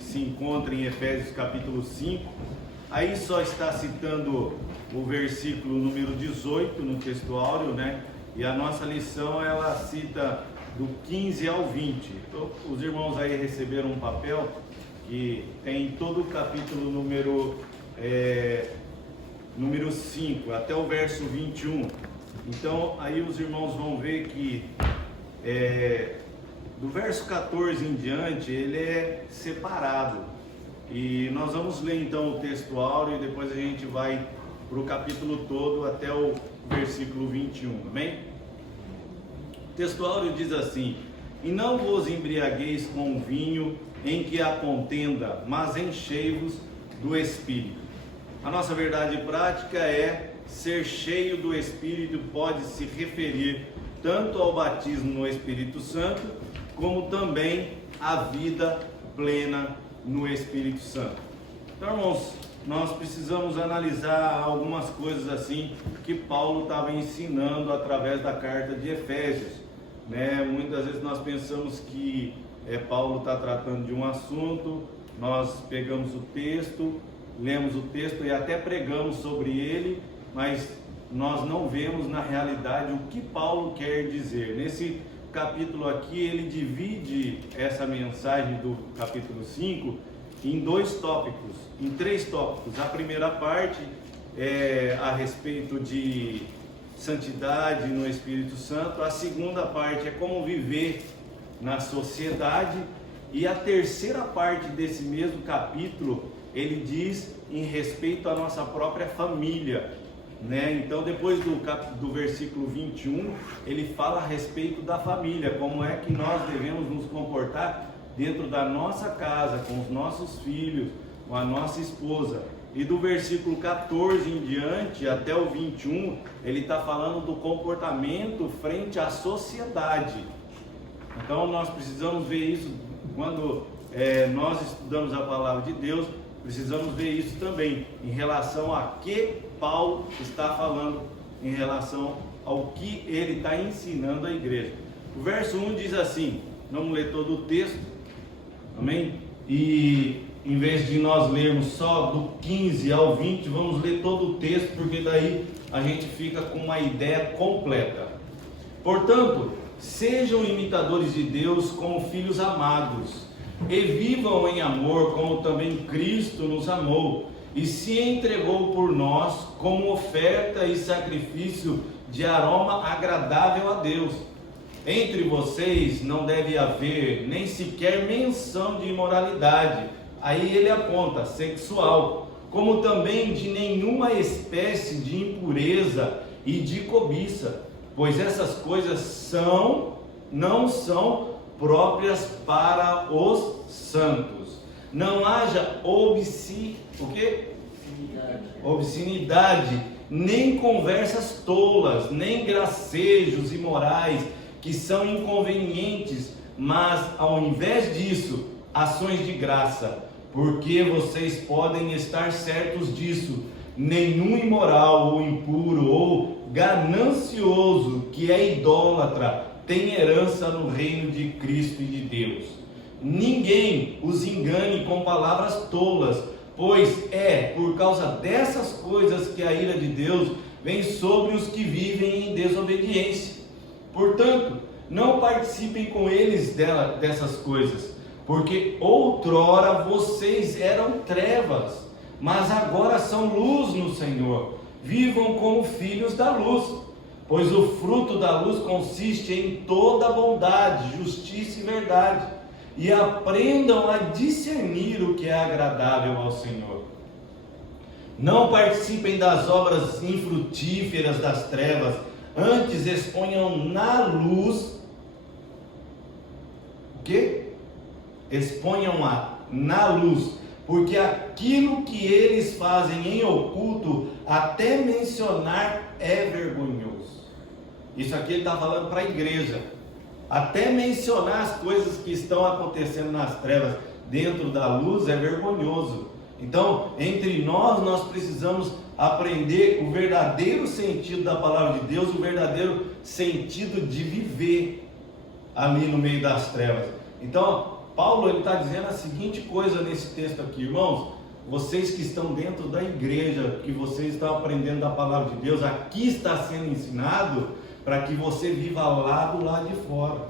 se encontra em Efésios capítulo 5. Aí só está citando o versículo número 18 no texto áureo, né? E a nossa lição, ela cita do 15 ao 20. Então, os irmãos aí receberam um papel que tem todo o capítulo número 5, até o verso 21. Então, aí os irmãos vão ver que do verso 14 em diante, ele é separado. E nós vamos ler então o texto áureo e depois a gente vai para o capítulo todo até o versículo 21, amém? O texto áureo diz assim: e não vos embriagueis com vinho em que há contenda, mas enchei-vos do Espírito. A nossa verdade prática é: ser cheio do Espírito pode se referir tanto ao batismo no Espírito Santo, como também à vida plena no Espírito Santo. Então, irmãos, nós precisamos analisar algumas coisas assim que Paulo estava ensinando através da carta de Efésios, né? Muitas vezes nós pensamos que Paulo está tratando de um assunto, nós pegamos o texto, lemos o texto e até pregamos sobre ele, mas nós não vemos na realidade o que Paulo quer dizer. Nesse capítulo aqui, ele divide essa mensagem do capítulo 5 em três tópicos. A primeira parte é a respeito de santidade no Espírito Santo, a segunda parte é como viver na sociedade, e a terceira parte desse mesmo capítulo, ele diz em respeito à nossa própria família, né? Então, depois do versículo 21, ele fala a respeito da família, como é que nós devemos nos comportar dentro da nossa casa, com os nossos filhos, com a nossa esposa. E do versículo 14 em diante até o 21, ele está falando do comportamento frente à sociedade. Então nós precisamos ver isso quando nós estudamos a palavra de Deus, precisamos ver isso também em relação a que Paulo está falando, em relação ao que ele está ensinando à igreja. O verso 1 diz assim, vamos ler todo o texto, amém? E em vez de nós lermos só do 15 ao 20, vamos ler todo o texto, porque daí a gente fica com uma ideia completa. Portanto, sejam imitadores de Deus como filhos amados, e vivam em amor como também Cristo nos amou, e se entregou por nós como oferta e sacrifício de aroma agradável a Deus. Entre vocês não deve haver nem sequer menção de imoralidade, aí ele aponta, sexual, como também de nenhuma espécie de impureza e de cobiça, pois essas coisas não são próprias para os santos. Não haja obscenidade, nem conversas tolas, nem gracejos imorais, que são inconvenientes, mas ao invés disso, ações de graça, porque vocês podem estar certos disso: nenhum imoral ou impuro ou ganancioso que é idólatra tem herança no reino de Cristo e de Deus. Ninguém os engane com palavras tolas, pois é por causa dessas coisas que a ira de Deus vem sobre os que vivem em desobediência. Portanto, não participem com eles dessas coisas, porque outrora vocês eram trevas, mas agora são luz no Senhor. Vivam como filhos da luz, pois o fruto da luz consiste em toda bondade, justiça e verdade, e aprendam a discernir o que é agradável ao Senhor. Não participem das obras infrutíferas das trevas, antes exponham na luz. O quê? Exponham-a na luz, porque aquilo que eles fazem em oculto, até mencionar é vergonhoso. Isso aqui ele está falando para a igreja. Até mencionar as coisas que estão acontecendo nas trevas dentro da luz é vergonhoso. Então, entre nós precisamos aprender o verdadeiro sentido da palavra de Deus, o verdadeiro sentido de viver ali no meio das trevas. Então, Paulo ele está dizendo a seguinte coisa nesse texto aqui, irmãos. Vocês que estão dentro da igreja, que vocês estão aprendendo da palavra de Deus, aqui está sendo ensinado para que você viva lá do lado de fora.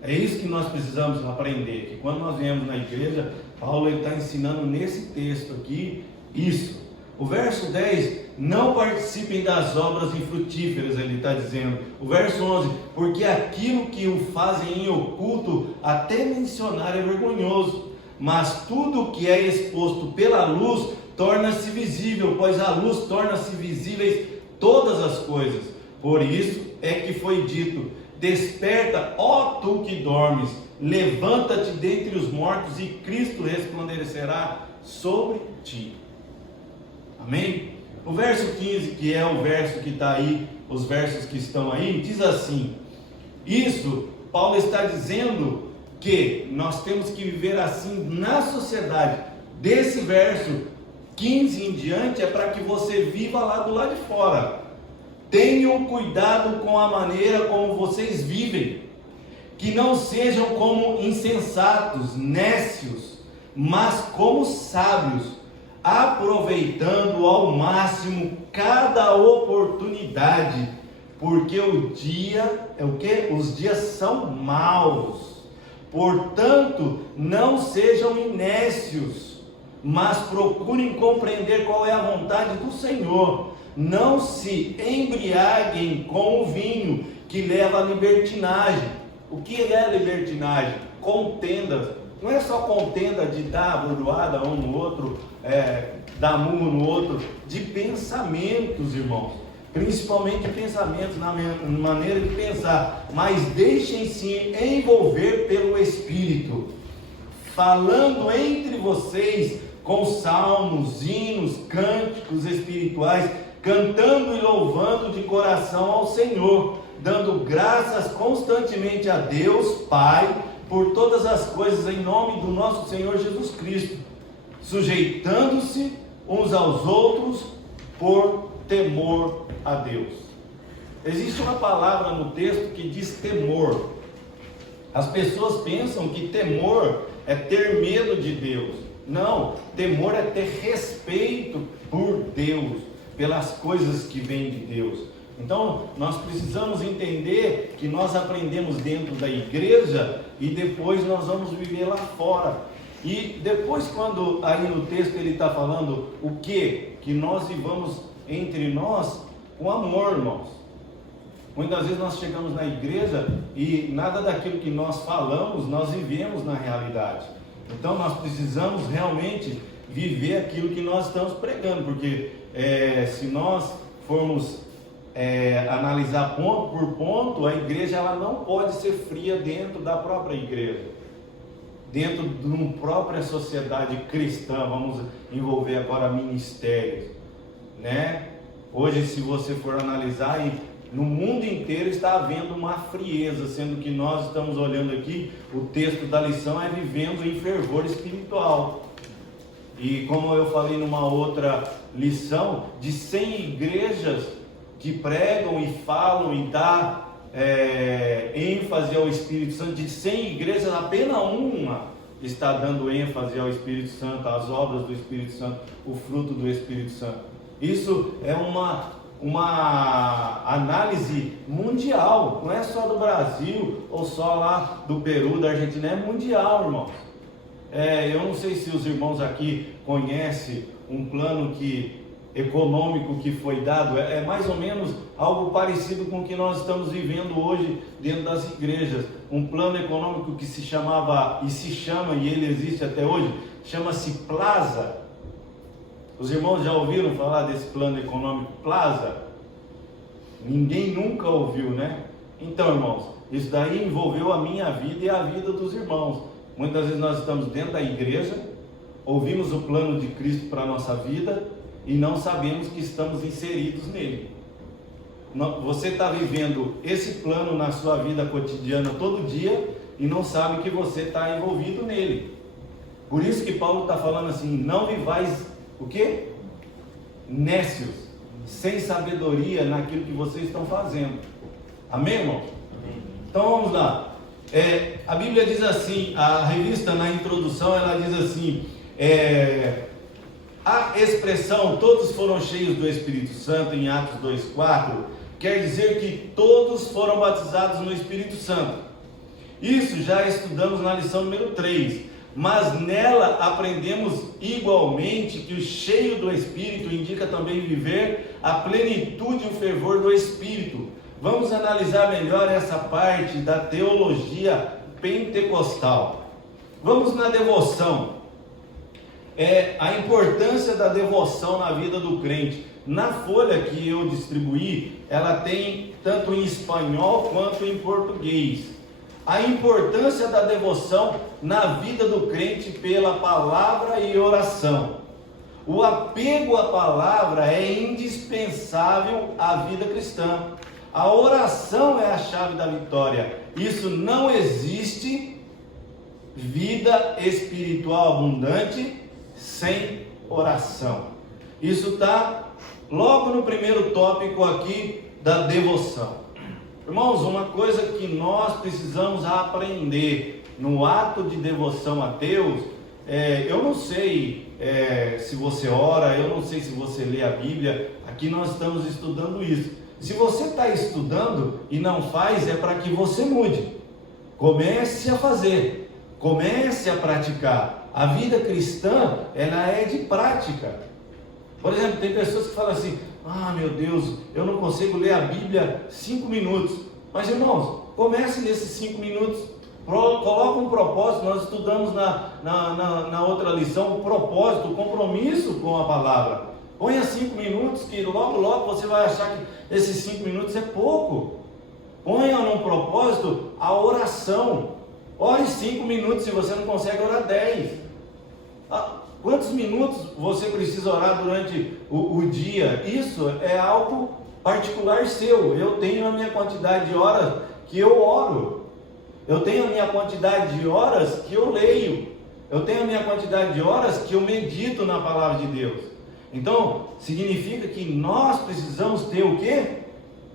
É isso que nós precisamos aprender, que quando nós viemos na igreja, Paulo está ensinando nesse texto aqui, isso. O verso 10, não participem das obras infrutíferas, ele está dizendo. O verso 11, porque aquilo que o fazem em oculto, até mencionar é vergonhoso. Mas tudo que é exposto pela luz, torna-se visível, pois a luz torna-se visíveis todas as coisas. Por isso é que foi dito, desperta, ó tu que dormes, levanta-te dentre os mortos e Cristo resplandecerá sobre ti. Amém? O verso 15, que é o verso que está aí, os versos que estão aí, diz assim, isso, Paulo está dizendo que nós temos que viver assim na sociedade. Desse verso 15 em diante é para que você viva lá do lado de fora. Tenham cuidado com a maneira como vocês vivem, que não sejam como insensatos, nécios, mas como sábios, aproveitando ao máximo cada oportunidade, porque o dia é o quê? Os dias são maus. Portanto, não sejam inécios, mas procurem compreender qual é a vontade do Senhor. Não se embriaguem com o vinho, que leva à libertinagem. O que é libertinagem? Contenda. Não é só contenda de dar bordoada um no outro, dar murro no outro, de pensamentos, irmãos. Principalmente pensamentos, na maneira de pensar, mas deixem-se envolver pelo Espírito, falando entre vocês com salmos, hinos, cânticos espirituais, cantando e louvando de coração ao Senhor, dando graças constantemente a Deus Pai, por todas as coisas em nome do nosso Senhor Jesus Cristo, sujeitando-se uns aos outros por temor a Deus. Existe uma palavra no texto que diz temor. As pessoas pensam que temor é ter medo de Deus. Não, temor é ter respeito por Deus, pelas coisas que vêm de Deus. Então, nós precisamos entender que nós aprendemos dentro da igreja e depois nós vamos viver lá fora. E depois, quando aí no texto ele está falando o que nós vivamos entre nós com amor, irmãos. Muitas vezes nós chegamos na igreja e nada daquilo que nós falamos, nós vivemos na realidade. Então nós precisamos realmente viver aquilo que nós estamos pregando, porque se nós formos analisar ponto por ponto, a igreja ela não pode ser fria dentro da própria igreja, dentro de uma própria sociedade cristã. Vamos envolver agora ministérios, né? Hoje, se você for analisar, no mundo inteiro está havendo uma frieza, sendo que nós estamos olhando aqui, o texto da lição é vivendo em fervor espiritual. E como eu falei numa outra lição, de 100 igrejas que pregam e falam e dá ênfase ao Espírito Santo, de 100 igrejas, apenas uma está dando ênfase ao Espírito Santo, às obras do Espírito Santo, o fruto do Espírito Santo. Isso é uma análise mundial, não é só do Brasil ou só lá do Peru, da Argentina, é mundial, irmãos. Eu não sei se os irmãos aqui conhecem um plano econômico que foi dado, é mais ou menos algo parecido com o que nós estamos vivendo hoje dentro das igrejas. Um plano econômico que se chamava, e se chama, e ele existe até hoje, chama-se Plaza. Os irmãos já ouviram falar desse plano econômico Plaza? Ninguém nunca ouviu, né? Então, irmãos, isso daí envolveu a minha vida e a vida dos irmãos. Muitas vezes nós estamos dentro da igreja, ouvimos o plano de Cristo para a nossa vida e não sabemos que estamos inseridos nele. Você está vivendo esse plano na sua vida cotidiana todo dia e não sabe que você está envolvido nele. Por isso que Paulo está falando assim, não vivais o quê? Nécios, sem sabedoria naquilo que vocês estão fazendo. Amém, irmão? Amém. Então vamos lá. A Bíblia diz assim, a revista na introdução ela diz assim, a expressão todos foram cheios do Espírito Santo em Atos 2,4 quer dizer que todos foram batizados no Espírito Santo. Isso já estudamos na lição número 3, mas nela aprendemos igualmente que o cheio do Espírito indica também viver a plenitude e o fervor do Espírito. Vamos analisar melhor essa parte da teologia pentecostal. Vamos na devoção. A importância da devoção na vida do crente. Na folha que eu distribuí, ela tem tanto em espanhol quanto em português. A importância da devoção na vida do crente pela palavra e oração. O apego à palavra é indispensável à vida cristã. A oração é a chave da vitória. Isso não existe vida espiritual abundante sem oração. Isso está logo no primeiro tópico aqui da devoção. Irmãos, uma coisa que nós precisamos aprender no ato de devoção a Deus, eu não sei se você ora, eu não sei se você lê a Bíblia, aqui nós estamos estudando isso. Se você está estudando e não faz, é para que você mude. Comece a fazer, comece a praticar. A vida cristã, ela é de prática. Por exemplo, tem pessoas que falam assim, meu Deus, eu não consigo ler a Bíblia 5 minutos. Mas irmãos, comece nesses 5 minutos, coloca um propósito. Nós estudamos na outra lição, o propósito, o compromisso com a palavra. Ponha 5 minutos, que logo você vai achar que esses 5 minutos é pouco. Ponha num propósito a oração. Ore 5 minutos, se você não consegue orar 10. Quantos minutos você precisa orar durante o dia? Isso é algo particular seu. Eu tenho a minha quantidade de horas que eu oro. Eu tenho a minha quantidade de horas que eu leio. Eu tenho a minha quantidade de horas que eu medito na palavra de Deus. Então, significa que nós precisamos ter o quê?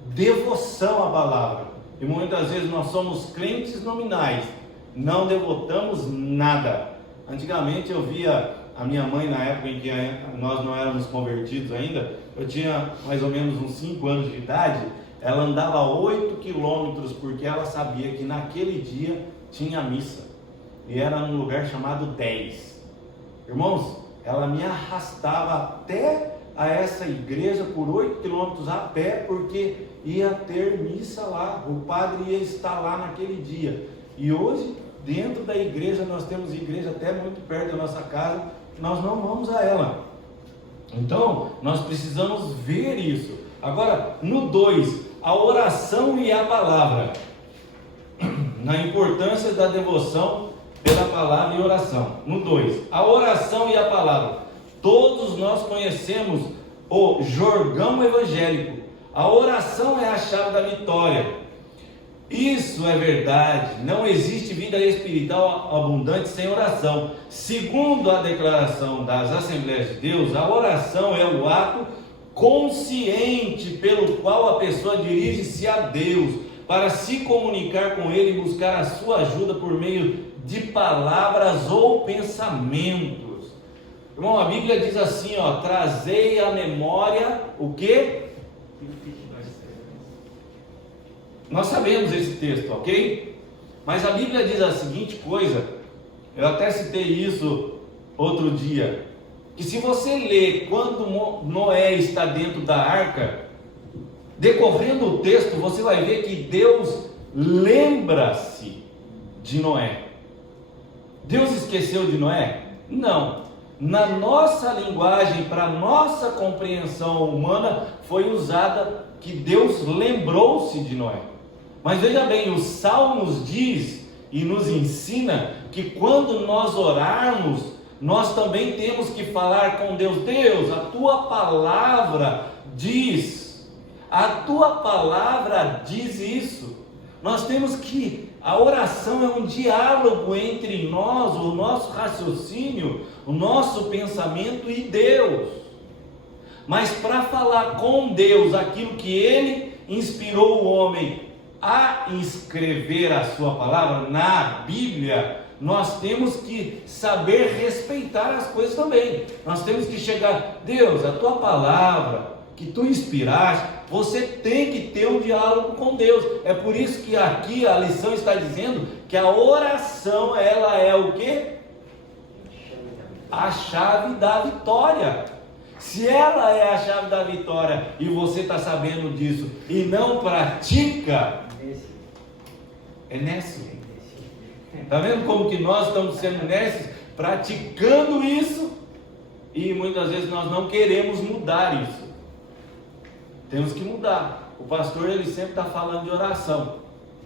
Devoção à palavra. E muitas vezes nós somos crentes nominais, não devotamos nada. Antigamente eu via a minha mãe, na época em que nós não éramos convertidos ainda, eu tinha mais ou menos uns 5 anos de idade, ela andava 8 quilômetros, porque ela sabia que naquele dia tinha missa, e era num lugar chamado 10. Irmãos, ela me arrastava até a essa igreja por 8 quilômetros a pé, porque ia ter missa lá, o padre ia estar lá naquele dia. E hoje, dentro da igreja, nós temos igreja até muito perto da nossa casa, nós não vamos a ela. Então, nós precisamos ver isso. Agora, no 2, a oração e a palavra. Na importância da devoção pela palavra e oração. No 2, a oração e a palavra. Todos nós conhecemos o jargão evangélico. A oração é a chave da vitória. Isso é verdade. Não existe vida espiritual abundante sem oração. Segundo a declaração das Assembleias de Deus, a oração é o ato consciente pelo qual a pessoa dirige-se a Deus para se comunicar com Ele e buscar a sua ajuda por meio de palavras ou pensamentos. Irmão, a Bíblia diz assim, trazei à memória o quê? Nós sabemos esse texto, ok? Mas a Bíblia diz a seguinte coisa, eu até citei isso outro dia, que se você ler quando Noé está dentro da arca, decorrendo o texto, você vai ver que Deus lembra-se de Noé. Deus esqueceu de Noé? Não. Na nossa linguagem, para a nossa compreensão humana, foi usada que Deus lembrou-se de Noé. Mas veja bem, os Salmos diz e nos ensina que quando nós orarmos, nós também temos que falar com Deus. Deus, a tua palavra diz, isso. Nós temos que, a oração é um diálogo entre nós, o nosso raciocínio, o nosso pensamento e Deus. Mas para falar com Deus aquilo que Ele inspirou o homem a escrever a sua palavra na Bíblia, nós temos que saber respeitar as coisas também. Nós temos que chegar, Deus, a tua palavra que tu inspiraste, você tem que ter um diálogo com Deus. É por isso que aqui a lição está dizendo que a oração, ela é o quê? A chave da vitória. Se ela é a chave da vitória e você está sabendo disso e não pratica, é nécio. Está vendo como que nós estamos sendo nécios, praticando isso, e muitas vezes nós não queremos mudar isso. Temos que mudar. O pastor, ele sempre está falando de oração.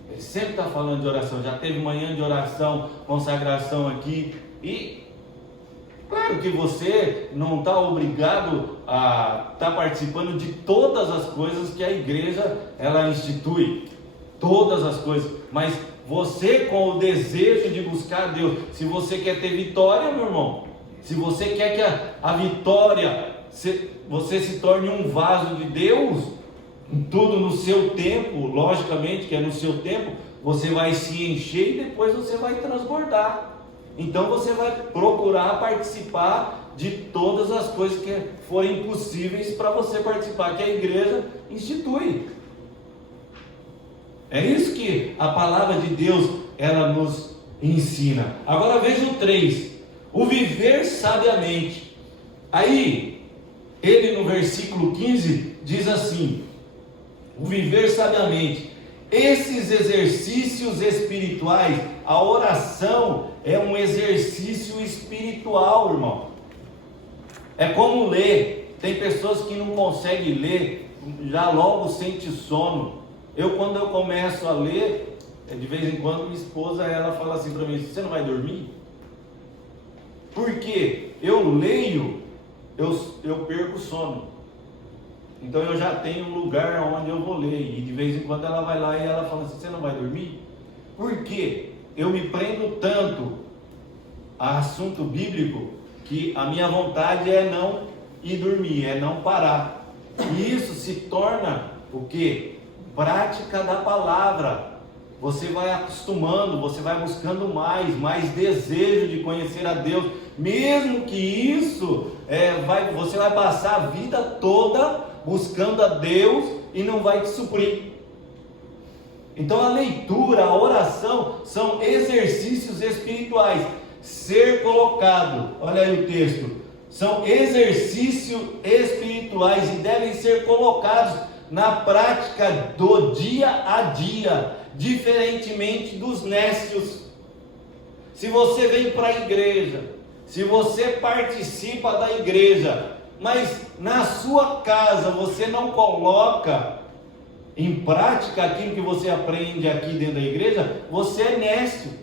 Ele sempre está falando de oração. Já teve manhã de oração, consagração aqui. E claro que você não está obrigado a estar participando de todas as coisas que a igreja ela institui. Todas as coisas. Mas você, com o desejo de buscar a Deus, se você quer ter vitória, meu irmão, se você quer que a vitória, você se torne um vaso de Deus, tudo no seu tempo, logicamente que é no seu tempo, você vai se encher e depois você vai transbordar. Então você vai procurar participar de todas as coisas que forem possíveis para você participar, que a igreja institui. É isso que a palavra de Deus ela nos ensina. Agora veja o 3, o viver sabiamente. Aí, ele no versículo 15 diz assim: o viver sabiamente. Esses exercícios espirituais, a oração é um exercício espiritual, irmão. É como ler. Tem pessoas que não conseguem ler, já logo sente sono. Quando eu começo a ler, de vez em quando minha esposa ela fala assim para mim: você não vai dormir? Porque eu leio, eu perco o sono. Então eu já tenho um lugar onde eu vou ler. E de vez em quando ela vai lá e ela fala assim: você não vai dormir? Por quê? Eu me prendo tanto a assunto bíblico que a minha vontade é não ir dormir, é não parar. E isso se torna o quê? Prática da palavra. Você vai acostumando, você vai buscando mais desejo de conhecer a Deus, mesmo que isso você vai passar a vida toda buscando a Deus e não vai te suprir. Então a leitura, a oração são exercícios espirituais. Ser colocado, olha aí o texto, são exercícios espirituais e devem ser colocados na prática do dia a dia, diferentemente dos nécios. Se você vem para a igreja, se você participa da igreja, mas na sua casa você não coloca em prática aquilo que você aprende aqui dentro da igreja, você é nécio.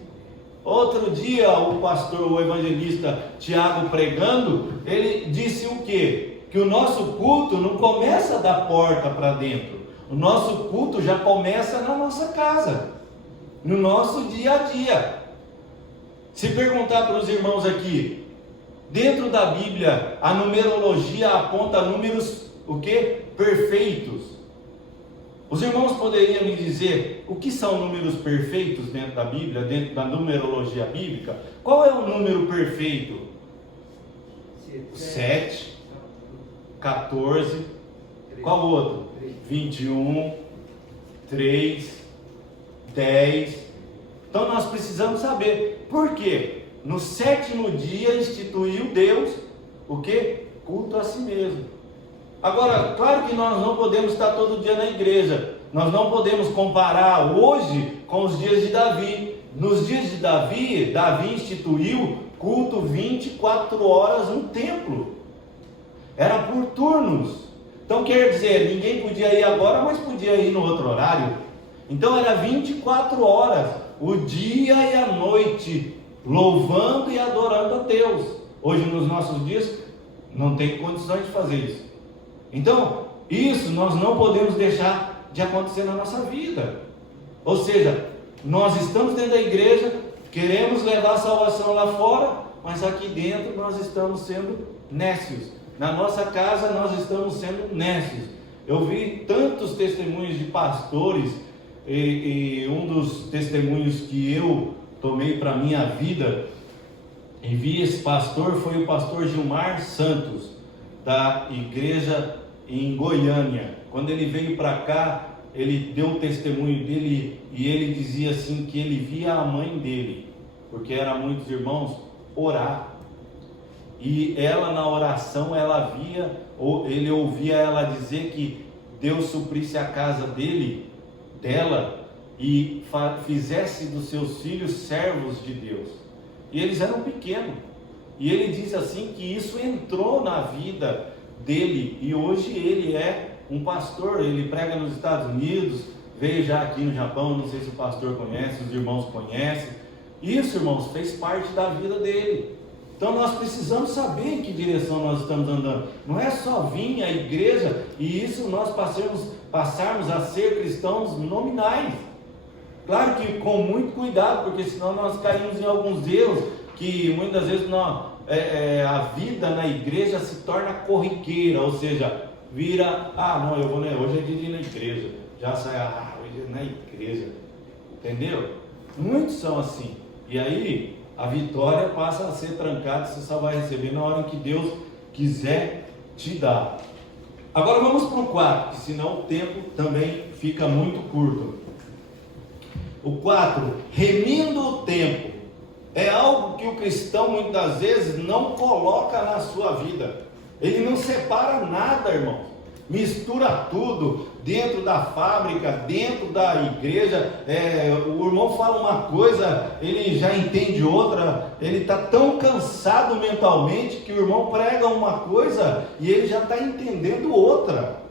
Outro dia o pastor, o evangelista Tiago pregando, ele disse o quê? Que o nosso culto não começa da porta para dentro. O nosso culto já começa na nossa casa, no nosso dia a dia. Se perguntar para os irmãos aqui, dentro da Bíblia, a numerologia aponta números, o quê? Perfeitos. Os irmãos poderiam me dizer o que são números perfeitos dentro da Bíblia, dentro da numerologia bíblica? Qual é o número perfeito? 7, 14, qual outro? 21, 3, 10. Então nós precisamos saber por quê? No 7º dia instituiu Deus o quê? Culto a si mesmo. Agora, claro que nós não podemos estar todo dia na igreja. Nós não podemos comparar hoje com os dias de Davi. Nos dias de Davi, Davi instituiu culto 24 horas no templo. Era por turnos. Então quer dizer, ninguém podia ir agora, mas podia ir no outro horário. Então era 24 horas, o dia e a noite, louvando e adorando a Deus. Hoje nos nossos dias não tem condições de fazer isso. Então isso nós não podemos deixar de acontecer na nossa vida. Ou seja, nós estamos dentro da igreja, queremos levar a salvação lá fora, mas aqui dentro nós estamos sendo nécios. Na nossa casa nós estamos sendo nécios. Eu vi tantos testemunhos de pastores e um dos testemunhos que eu tomei para minha vida e vi esse pastor foi o pastor Gilmar Santos, da igreja em Goiânia. Quando ele veio para cá, ele deu o testemunho dele e ele dizia assim que ele via a mãe dele, porque eram muitos irmãos, orar. E ela na oração, ele ouvia ela dizer que Deus suprisse a casa dela e fizesse dos seus filhos servos de Deus. E eles eram pequenos. E ele diz assim que isso entrou na vida dele e hoje ele é um pastor. Ele prega nos Estados Unidos, veio já aqui no Japão, não sei se o pastor conhece, os irmãos conhecem. Isso, irmãos, fez parte da vida dele. Então nós precisamos saber em que direção nós estamos andando. Não é só vir à igreja e isso nós passarmos a ser cristãos nominais. Claro que com muito cuidado, porque senão nós caímos em alguns erros que muitas vezes a vida na igreja se torna corriqueira, ou seja, vira, não, eu vou, né, hoje é dia de ir na igreja, já sai, hoje é na igreja, entendeu? Muitos são assim, e aí a vitória passa a ser trancada, você só vai receber na hora que Deus quiser te dar. Agora vamos para o 4, que senão o tempo também fica muito curto. O 4, remindo o tempo, é algo que o cristão muitas vezes não coloca na sua vida. Ele não separa nada, irmão. Mistura tudo dentro da fábrica, dentro da igreja. O irmão fala uma coisa, ele já entende outra. Ele está tão cansado mentalmente que o irmão prega uma coisa e ele já está entendendo outra.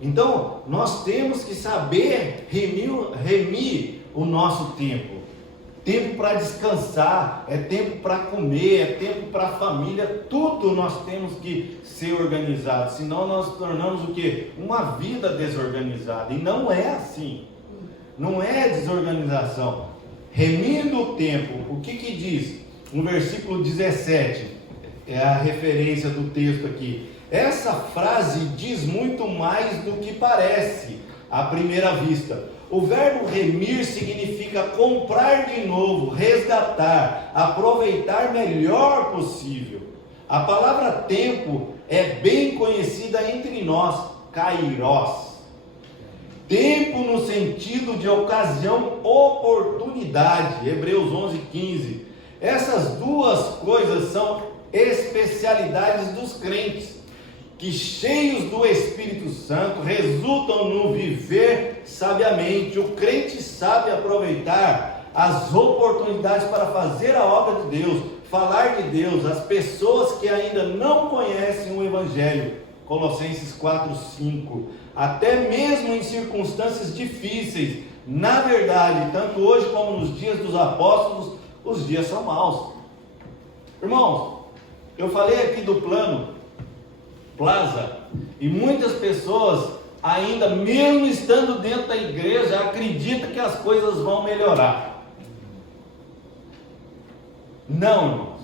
Então nós temos que saber remir o nosso tempo. Tempo para descansar, é tempo para comer, é tempo para a família, tudo nós temos que ser organizado, senão nós tornamos o quê? Uma vida desorganizada, e não é assim, não é desorganização. Remindo o tempo, o que diz? No versículo 17, é a referência do texto aqui. Essa frase diz muito mais do que parece à primeira vista. O verbo remir significa comprar de novo, resgatar, aproveitar melhor possível. A palavra tempo é bem conhecida entre nós, kairos. Tempo no sentido de ocasião, oportunidade, Hebreus 11:15. Essas duas coisas são especialidades dos crentes, que cheios do Espírito Santo resultam no viver sabiamente. O crente sabe aproveitar as oportunidades para fazer a obra de Deus, falar de Deus às pessoas que ainda não conhecem o Evangelho. Colossenses 4:5. Até mesmo em circunstâncias difíceis. Na verdade, tanto hoje como nos dias dos apóstolos, os dias são maus. Irmãos, eu falei aqui do plano Plaza, e muitas pessoas ainda, mesmo estando dentro da igreja, acreditam que as coisas vão melhorar. Não, irmãos.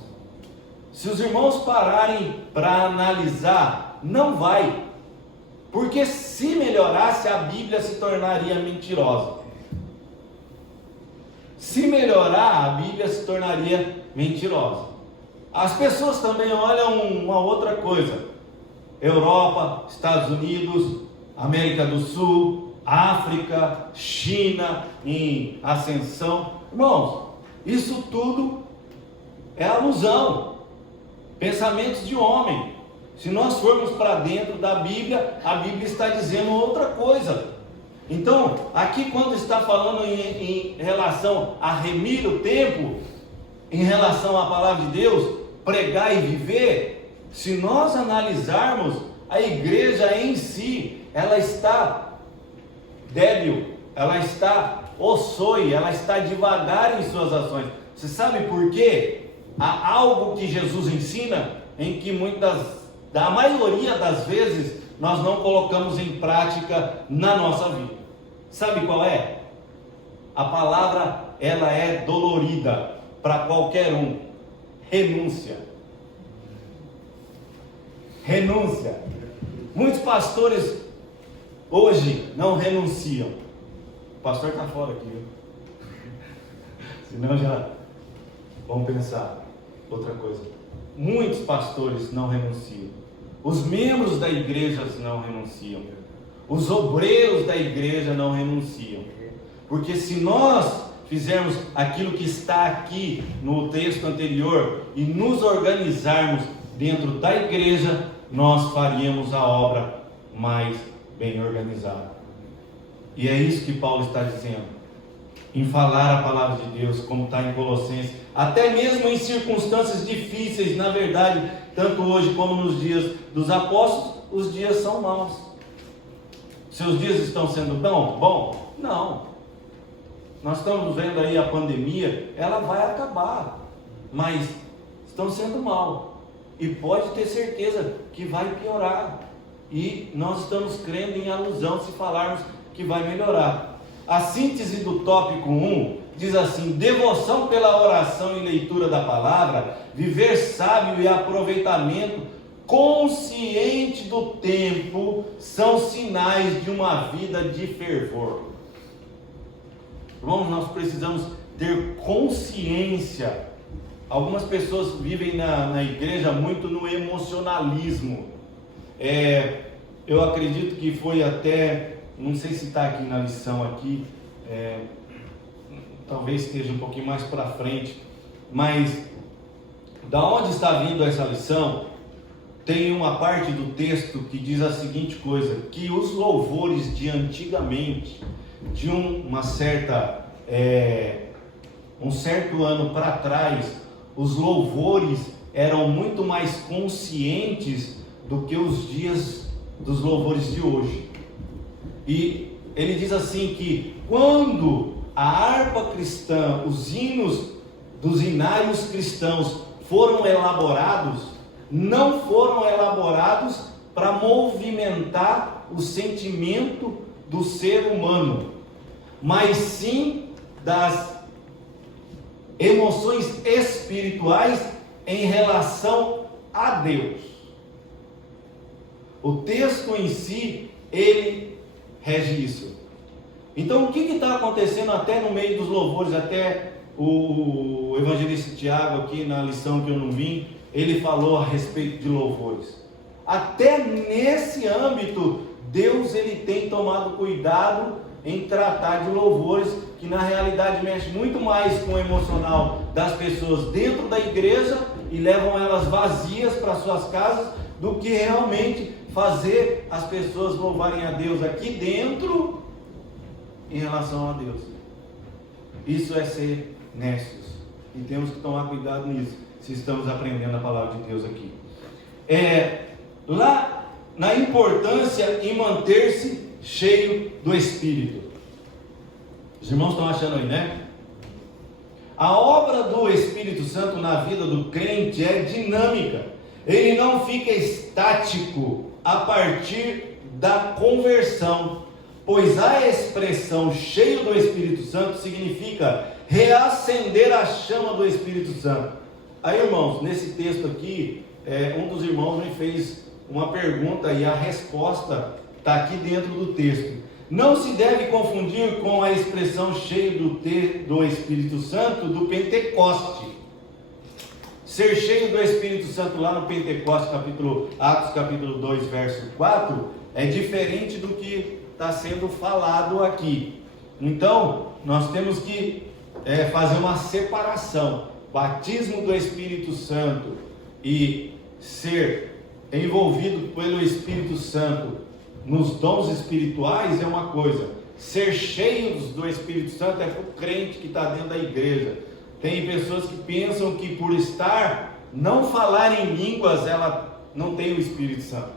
Se os irmãos pararem para analisar, não vai, porque se melhorasse, a Bíblia se tornaria mentirosa. Se melhorar, a Bíblia se tornaria mentirosa. As pessoas também olham uma outra coisa. Europa, Estados Unidos, América do Sul, África, China em ascensão. Irmãos, isso tudo é alusão, pensamentos de homem. Se nós formos para dentro da Bíblia, a Bíblia está dizendo outra coisa. Então, aqui quando está falando em relação a remir o tempo, em relação à palavra de Deus, pregar e viver, se nós analisarmos, a igreja em si, ela está débil, ela está ossoe, ela está devagar em suas ações. Você sabe por quê? Há algo que Jesus ensina, em que da maioria das vezes, nós não colocamos em prática na nossa vida. Sabe qual é? A palavra, ela é dolorida para qualquer um. Renúncia. Renúncia. Muitos pastores hoje não renunciam. O pastor está fora aqui, viu? Senão já vamos pensar outra coisa. Muitos pastores não renunciam. Os membros da igreja não renunciam. Os obreiros da igreja não renunciam. Porque se nós fizermos aquilo que está aqui no texto anterior e nos organizarmos dentro da igreja, nós faríamos a obra mais bem organizada. E é isso que Paulo está dizendo. Em falar a palavra de Deus, como está em Colossenses, até mesmo em circunstâncias difíceis, na verdade, tanto hoje como nos dias dos apóstolos, os dias são maus. Seus dias estão sendo bom? Não. Nós estamos vendo aí a pandemia, ela vai acabar, mas estão sendo mal. E pode ter certeza que vai piorar. E nós estamos crendo em alusão se falarmos que vai melhorar. A síntese do tópico 1 diz assim: devoção pela oração e leitura da palavra, viver sábio e aproveitamento consciente do tempo são sinais de uma vida de fervor. Irmãos, nós precisamos ter consciência. Algumas pessoas vivem na igreja muito no emocionalismo. Eu acredito que foi até, não sei se está aqui na lição aqui, talvez esteja um pouquinho mais para frente, mas da onde está vindo essa lição? Tem uma parte do texto que diz a seguinte coisa: que os louvores de antigamente, de um certo ano para trás, os louvores eram muito mais conscientes do que os dias dos louvores de hoje. E ele diz assim que quando a harpa cristã, os hinos dos hinários cristãos foram elaborados, não foram elaborados para movimentar o sentimento do ser humano, mas sim das emoções espirituais em relação a Deus. O texto em si, ele rege isso. Então, o que está acontecendo até no meio dos louvores? Até o evangelista Tiago aqui na lição que eu não vim, ele falou a respeito de louvores. Até nesse âmbito, Deus ele tem tomado cuidado em tratar de louvores, que na realidade mexe muito mais com o emocional das pessoas dentro da igreja e levam elas vazias para suas casas, do que realmente fazer as pessoas louvarem a Deus aqui dentro em relação a Deus. Isso é ser nécios, e temos que tomar cuidado nisso, se estamos aprendendo a palavra de Deus aqui. Lá na importância em manter-se cheio do Espírito. Os irmãos estão achando aí, né? A obra do Espírito Santo na vida do crente é dinâmica. Ele não fica estático a partir da conversão, pois a expressão cheio do Espírito Santo significa reacender a chama do Espírito Santo. Aí, irmãos, nesse texto aqui, um dos irmãos me fez uma pergunta e a resposta está aqui dentro do texto. Não se deve confundir com a expressão cheio do Espírito Santo do Pentecoste. Ser cheio do Espírito Santo lá no Pentecoste, Atos capítulo 2, verso 4, é diferente do que está sendo falado aqui. Então, nós temos que fazer uma separação. Batismo do Espírito Santo e ser envolvido pelo Espírito Santo nos dons espirituais é uma coisa. Ser cheios do Espírito Santo é para o crente que está dentro da igreja. Tem pessoas que pensam que por não falar em línguas, ela não tem o Espírito Santo.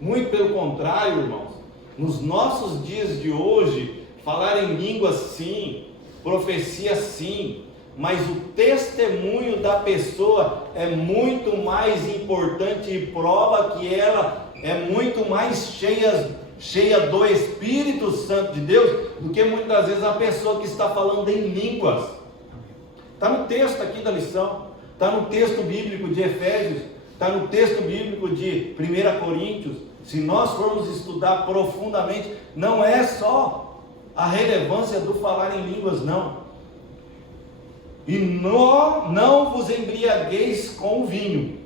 Muito pelo contrário, irmãos. Nos nossos dias de hoje, falar em línguas sim, profecia sim, mas o testemunho da pessoa é muito mais importante e prova que ela é muito mais cheia do Espírito Santo de Deus do que muitas das vezes a pessoa que está falando em línguas. Está no texto aqui da lição, está no texto bíblico de Efésios, está no texto bíblico de 1 Coríntios. Se nós formos estudar profundamente, não é só a relevância do falar em línguas, não. E não vos embriagueis com o vinho.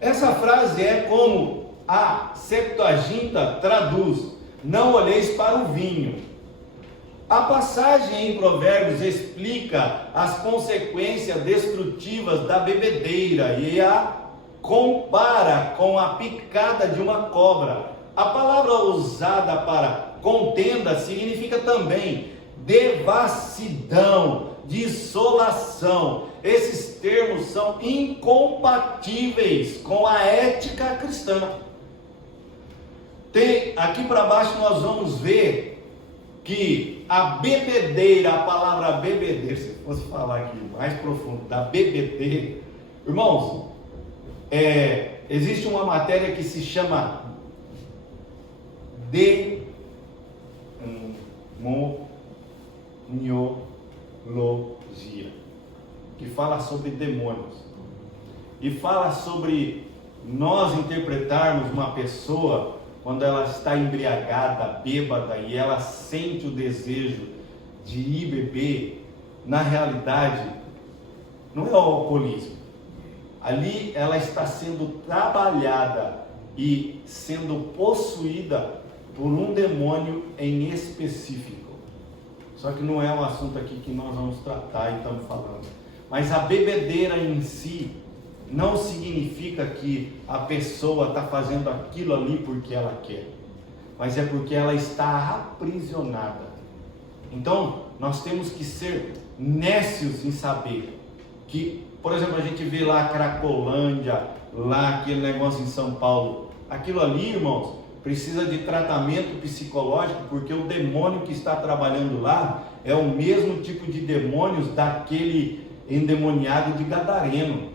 Essa frase é como a Septuaginta traduz: não olheis para o vinho. A passagem em Provérbios explica as consequências destrutivas da bebedeira e a compara com a picada de uma cobra. A palavra usada para contenda significa também devassidão, dissolação. Esses termos são incompatíveis com a ética cristã. Aqui para baixo nós vamos ver que a bebedeira, a palavra bebedeira, se fosse falar aqui mais profundo, da bebedeira, irmãos, existe uma matéria que se chama demoniologia, que fala sobre demônios, e fala sobre nós interpretarmos uma pessoa quando ela está embriagada, bêbada, e ela sente o desejo de ir beber. Na realidade, não é o alcoolismo. Ali ela está sendo trabalhada e sendo possuída por um demônio em específico. Só que não é um assunto aqui que nós vamos tratar e estamos falando. Mas a bebedeira em si não significa que a pessoa está fazendo aquilo ali porque ela quer, mas é porque ela está aprisionada. Então, nós temos que ser nécios em saber que, por exemplo, a gente vê lá a Cracolândia, lá aquele negócio em São Paulo, aquilo ali, irmãos, precisa de tratamento psicológico, porque o demônio que está trabalhando lá é o mesmo tipo de demônios daquele endemoniado de Gadareno.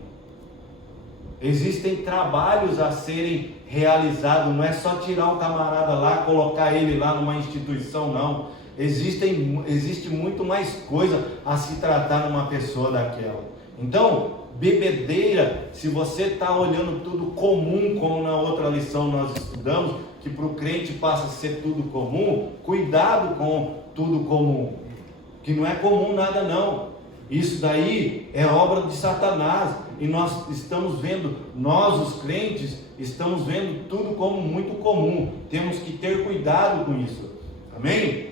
Existem trabalhos a serem realizados, não é só tirar o camarada lá, colocar ele lá numa instituição, não. Existe muito mais coisa a se tratar numa pessoa daquela. Então, bebedeira, se você está olhando tudo comum, como na outra lição nós estudamos, que para o crente passa a ser tudo comum, cuidado com tudo comum, que não é comum nada não. Isso daí é obra de Satanás, e nós estamos vendo, nós os crentes, estamos vendo tudo como muito comum. Temos que ter cuidado com isso, amém?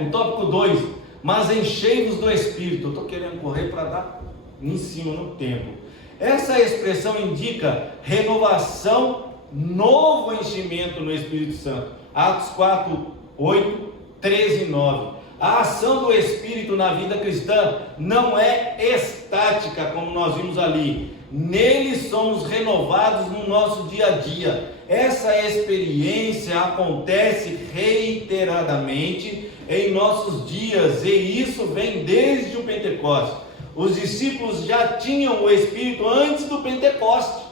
O tópico 2, mas enchei-vos do Espírito. Eu estou querendo correr para dar em cima no tempo. Essa expressão indica renovação, novo enchimento no Espírito Santo. Atos 4, 8, 13 e 9. A ação do Espírito na vida cristã não é estática, como nós vimos ali. Nele somos renovados no nosso dia a dia. Essa experiência acontece reiteradamente em nossos dias, e isso vem desde o Pentecostes. Os discípulos já tinham o Espírito antes do Pentecostes.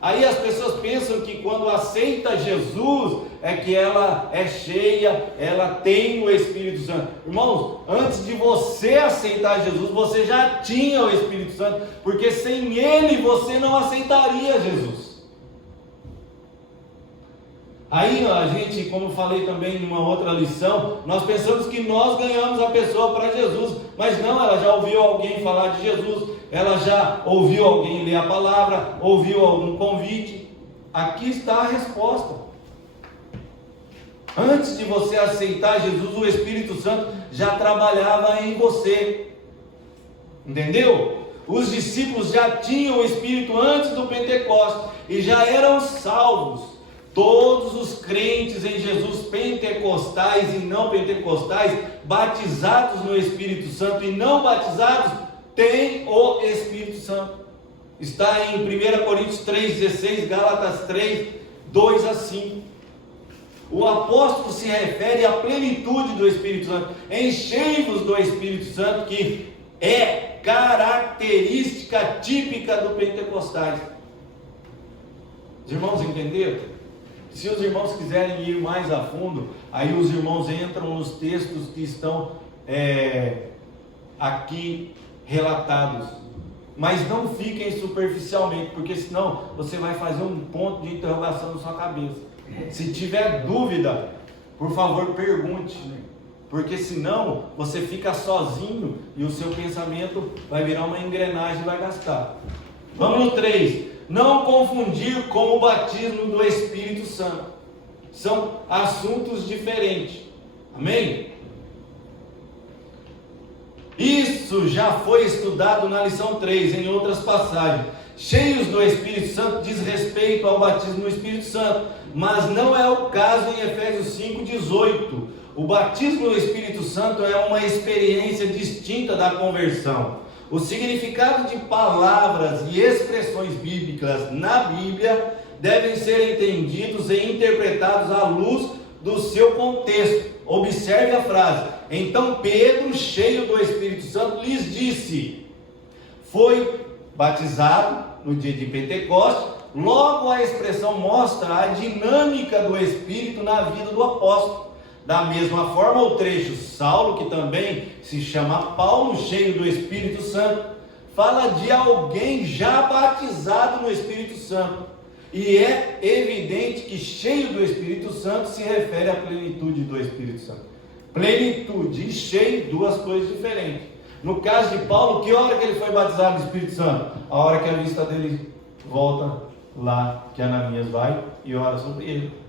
Aí as pessoas pensam que quando aceita Jesus é que ela é cheia, ela tem o Espírito Santo. Irmãos, antes de você aceitar Jesus, você já tinha o Espírito Santo, porque sem ele você não aceitaria Jesus. Aí a gente, como falei também em uma outra lição, nós pensamos que nós ganhamos a pessoa para Jesus, mas não, ela já ouviu alguém falar de Jesus, ela já ouviu alguém ler a palavra, ouviu algum convite. Aqui está a resposta. Antes de você aceitar Jesus, o Espírito Santo já trabalhava em você, entendeu? Os discípulos já tinham o Espírito antes do Pentecostes e já eram salvos. Todos os crentes em Jesus, pentecostais e não pentecostais, batizados no Espírito Santo e não batizados, têm o Espírito Santo. Está em 1 Coríntios 3,16, Gálatas 3, 2 a 5. O apóstolo se refere à plenitude do Espírito Santo. Enchei-vos do Espírito Santo, que é característica típica do pentecostais. Os irmãos entenderam? Se os irmãos quiserem ir mais a fundo, aí os irmãos entram nos textos que estão aqui relatados. Mas não fiquem superficialmente, porque senão você vai fazer um ponto de interrogação na sua cabeça. Se tiver dúvida, por favor pergunte, porque senão você fica sozinho e o seu pensamento vai virar uma engrenagem e vai gastar. Vamos no 3. Não confundir com o batismo do Espírito Santo. São assuntos diferentes. Amém? Isso já foi estudado na lição 3, em outras passagens. Cheios do Espírito Santo diz respeito ao batismo no Espírito Santo, mas não é o caso em Efésios 5,18. O batismo no Espírito Santo é uma experiência distinta da conversão. O significado de palavras e expressões bíblicas na Bíblia devem ser entendidos e interpretados à luz do seu contexto. Observe a frase: então Pedro, cheio do Espírito Santo, lhes disse. Foi batizado no dia de Pentecostes. Logo a expressão mostra a dinâmica do Espírito na vida do apóstolo. Da mesma forma, o trecho Saulo, que também se chama Paulo, cheio do Espírito Santo, fala de alguém já batizado no Espírito Santo. E é evidente que cheio do Espírito Santo se refere à plenitude do Espírito Santo. Plenitude e cheio, duas coisas diferentes. No caso de Paulo, que hora que ele foi batizado no Espírito Santo? A hora que a vista dele volta lá, que Ananias vai e ora sobre ele.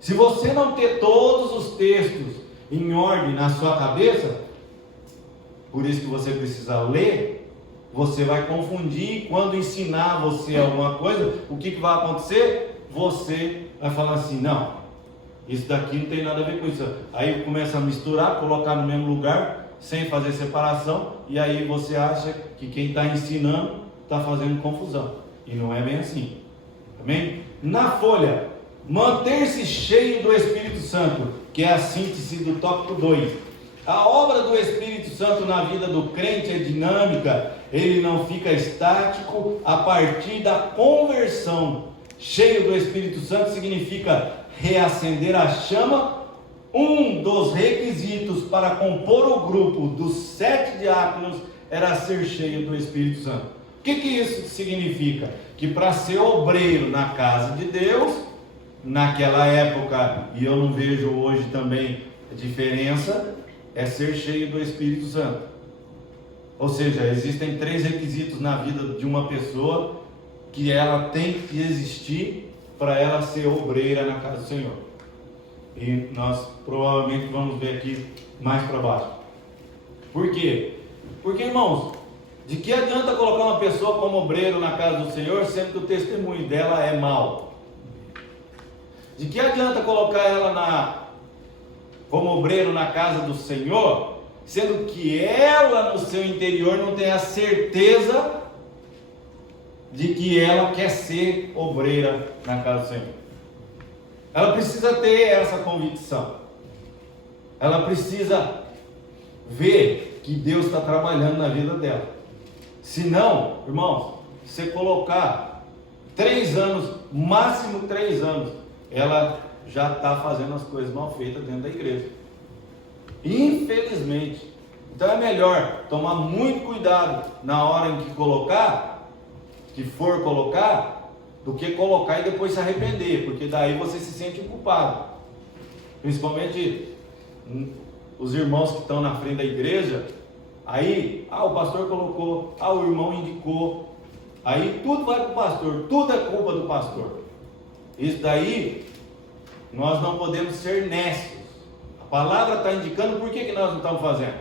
Se você não ter todos os textos em ordem na sua cabeça, por isso que você precisa ler, você vai confundir. Quando ensinar você alguma coisa, o que vai acontecer? Você vai falar assim: não, isso daqui não tem nada a ver com isso. Aí começa a misturar, colocar no mesmo lugar, sem fazer separação, e aí você acha que quem está ensinando está fazendo confusão, e não é bem assim. Amém? Na folha, manter-se cheio do Espírito Santo, que é a síntese do tópico 2. A obra do Espírito Santo na vida do crente é dinâmica, ele não fica estático a partir da conversão. Cheio do Espírito Santo significa reacender a chama. Um dos requisitos para compor o grupo dos 7 diáconos era ser cheio do Espírito Santo. O que isso significa? Que para ser obreiro na casa de Deus, naquela época, e eu não vejo hoje também a diferença, é ser cheio do Espírito Santo. Ou seja, existem 3 requisitos na vida de uma pessoa que ela tem que existir para ela ser obreira na casa do Senhor. E nós provavelmente vamos ver aqui mais para baixo. Por quê? Porque, irmãos, de que adianta colocar uma pessoa como obreiro na casa do Senhor, sendo que o testemunho dela é mau? De que adianta colocar ela como obreiro na casa do Senhor, sendo que ela no seu interior não tem a certeza de que ela quer ser obreira na casa do Senhor? Ela precisa ter essa convicção. Ela precisa ver que Deus está trabalhando na vida dela. Senão, irmãos, você colocar 3 anos, máximo 3 anos, ela já está fazendo as coisas mal feitas dentro da igreja. Infelizmente. Então é melhor tomar muito cuidado na hora em que for colocar, do que colocar e depois se arrepender, porque daí você se sente culpado. Principalmente os irmãos que estão na frente da igreja. Aí, o pastor colocou, o irmão indicou, aí tudo vai para o pastor, tudo é culpa do pastor. Isso daí, nós não podemos ser necios. A palavra está indicando, por que nós não estamos fazendo?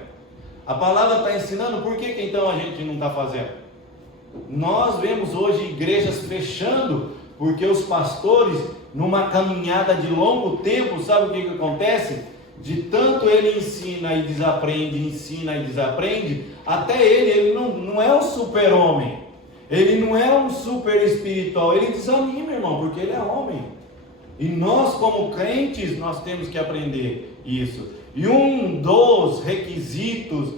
A palavra está ensinando, por que então a gente não está fazendo? Nós vemos hoje igrejas fechando, porque os pastores, numa caminhada de longo tempo, sabe o que acontece? De tanto ele ensina e desaprende, até ele não é um super-homem, ele não é um super espiritual, ele desanima, irmão, porque ele é homem. E nós, como crentes, nós temos que aprender isso. E um dos requisitos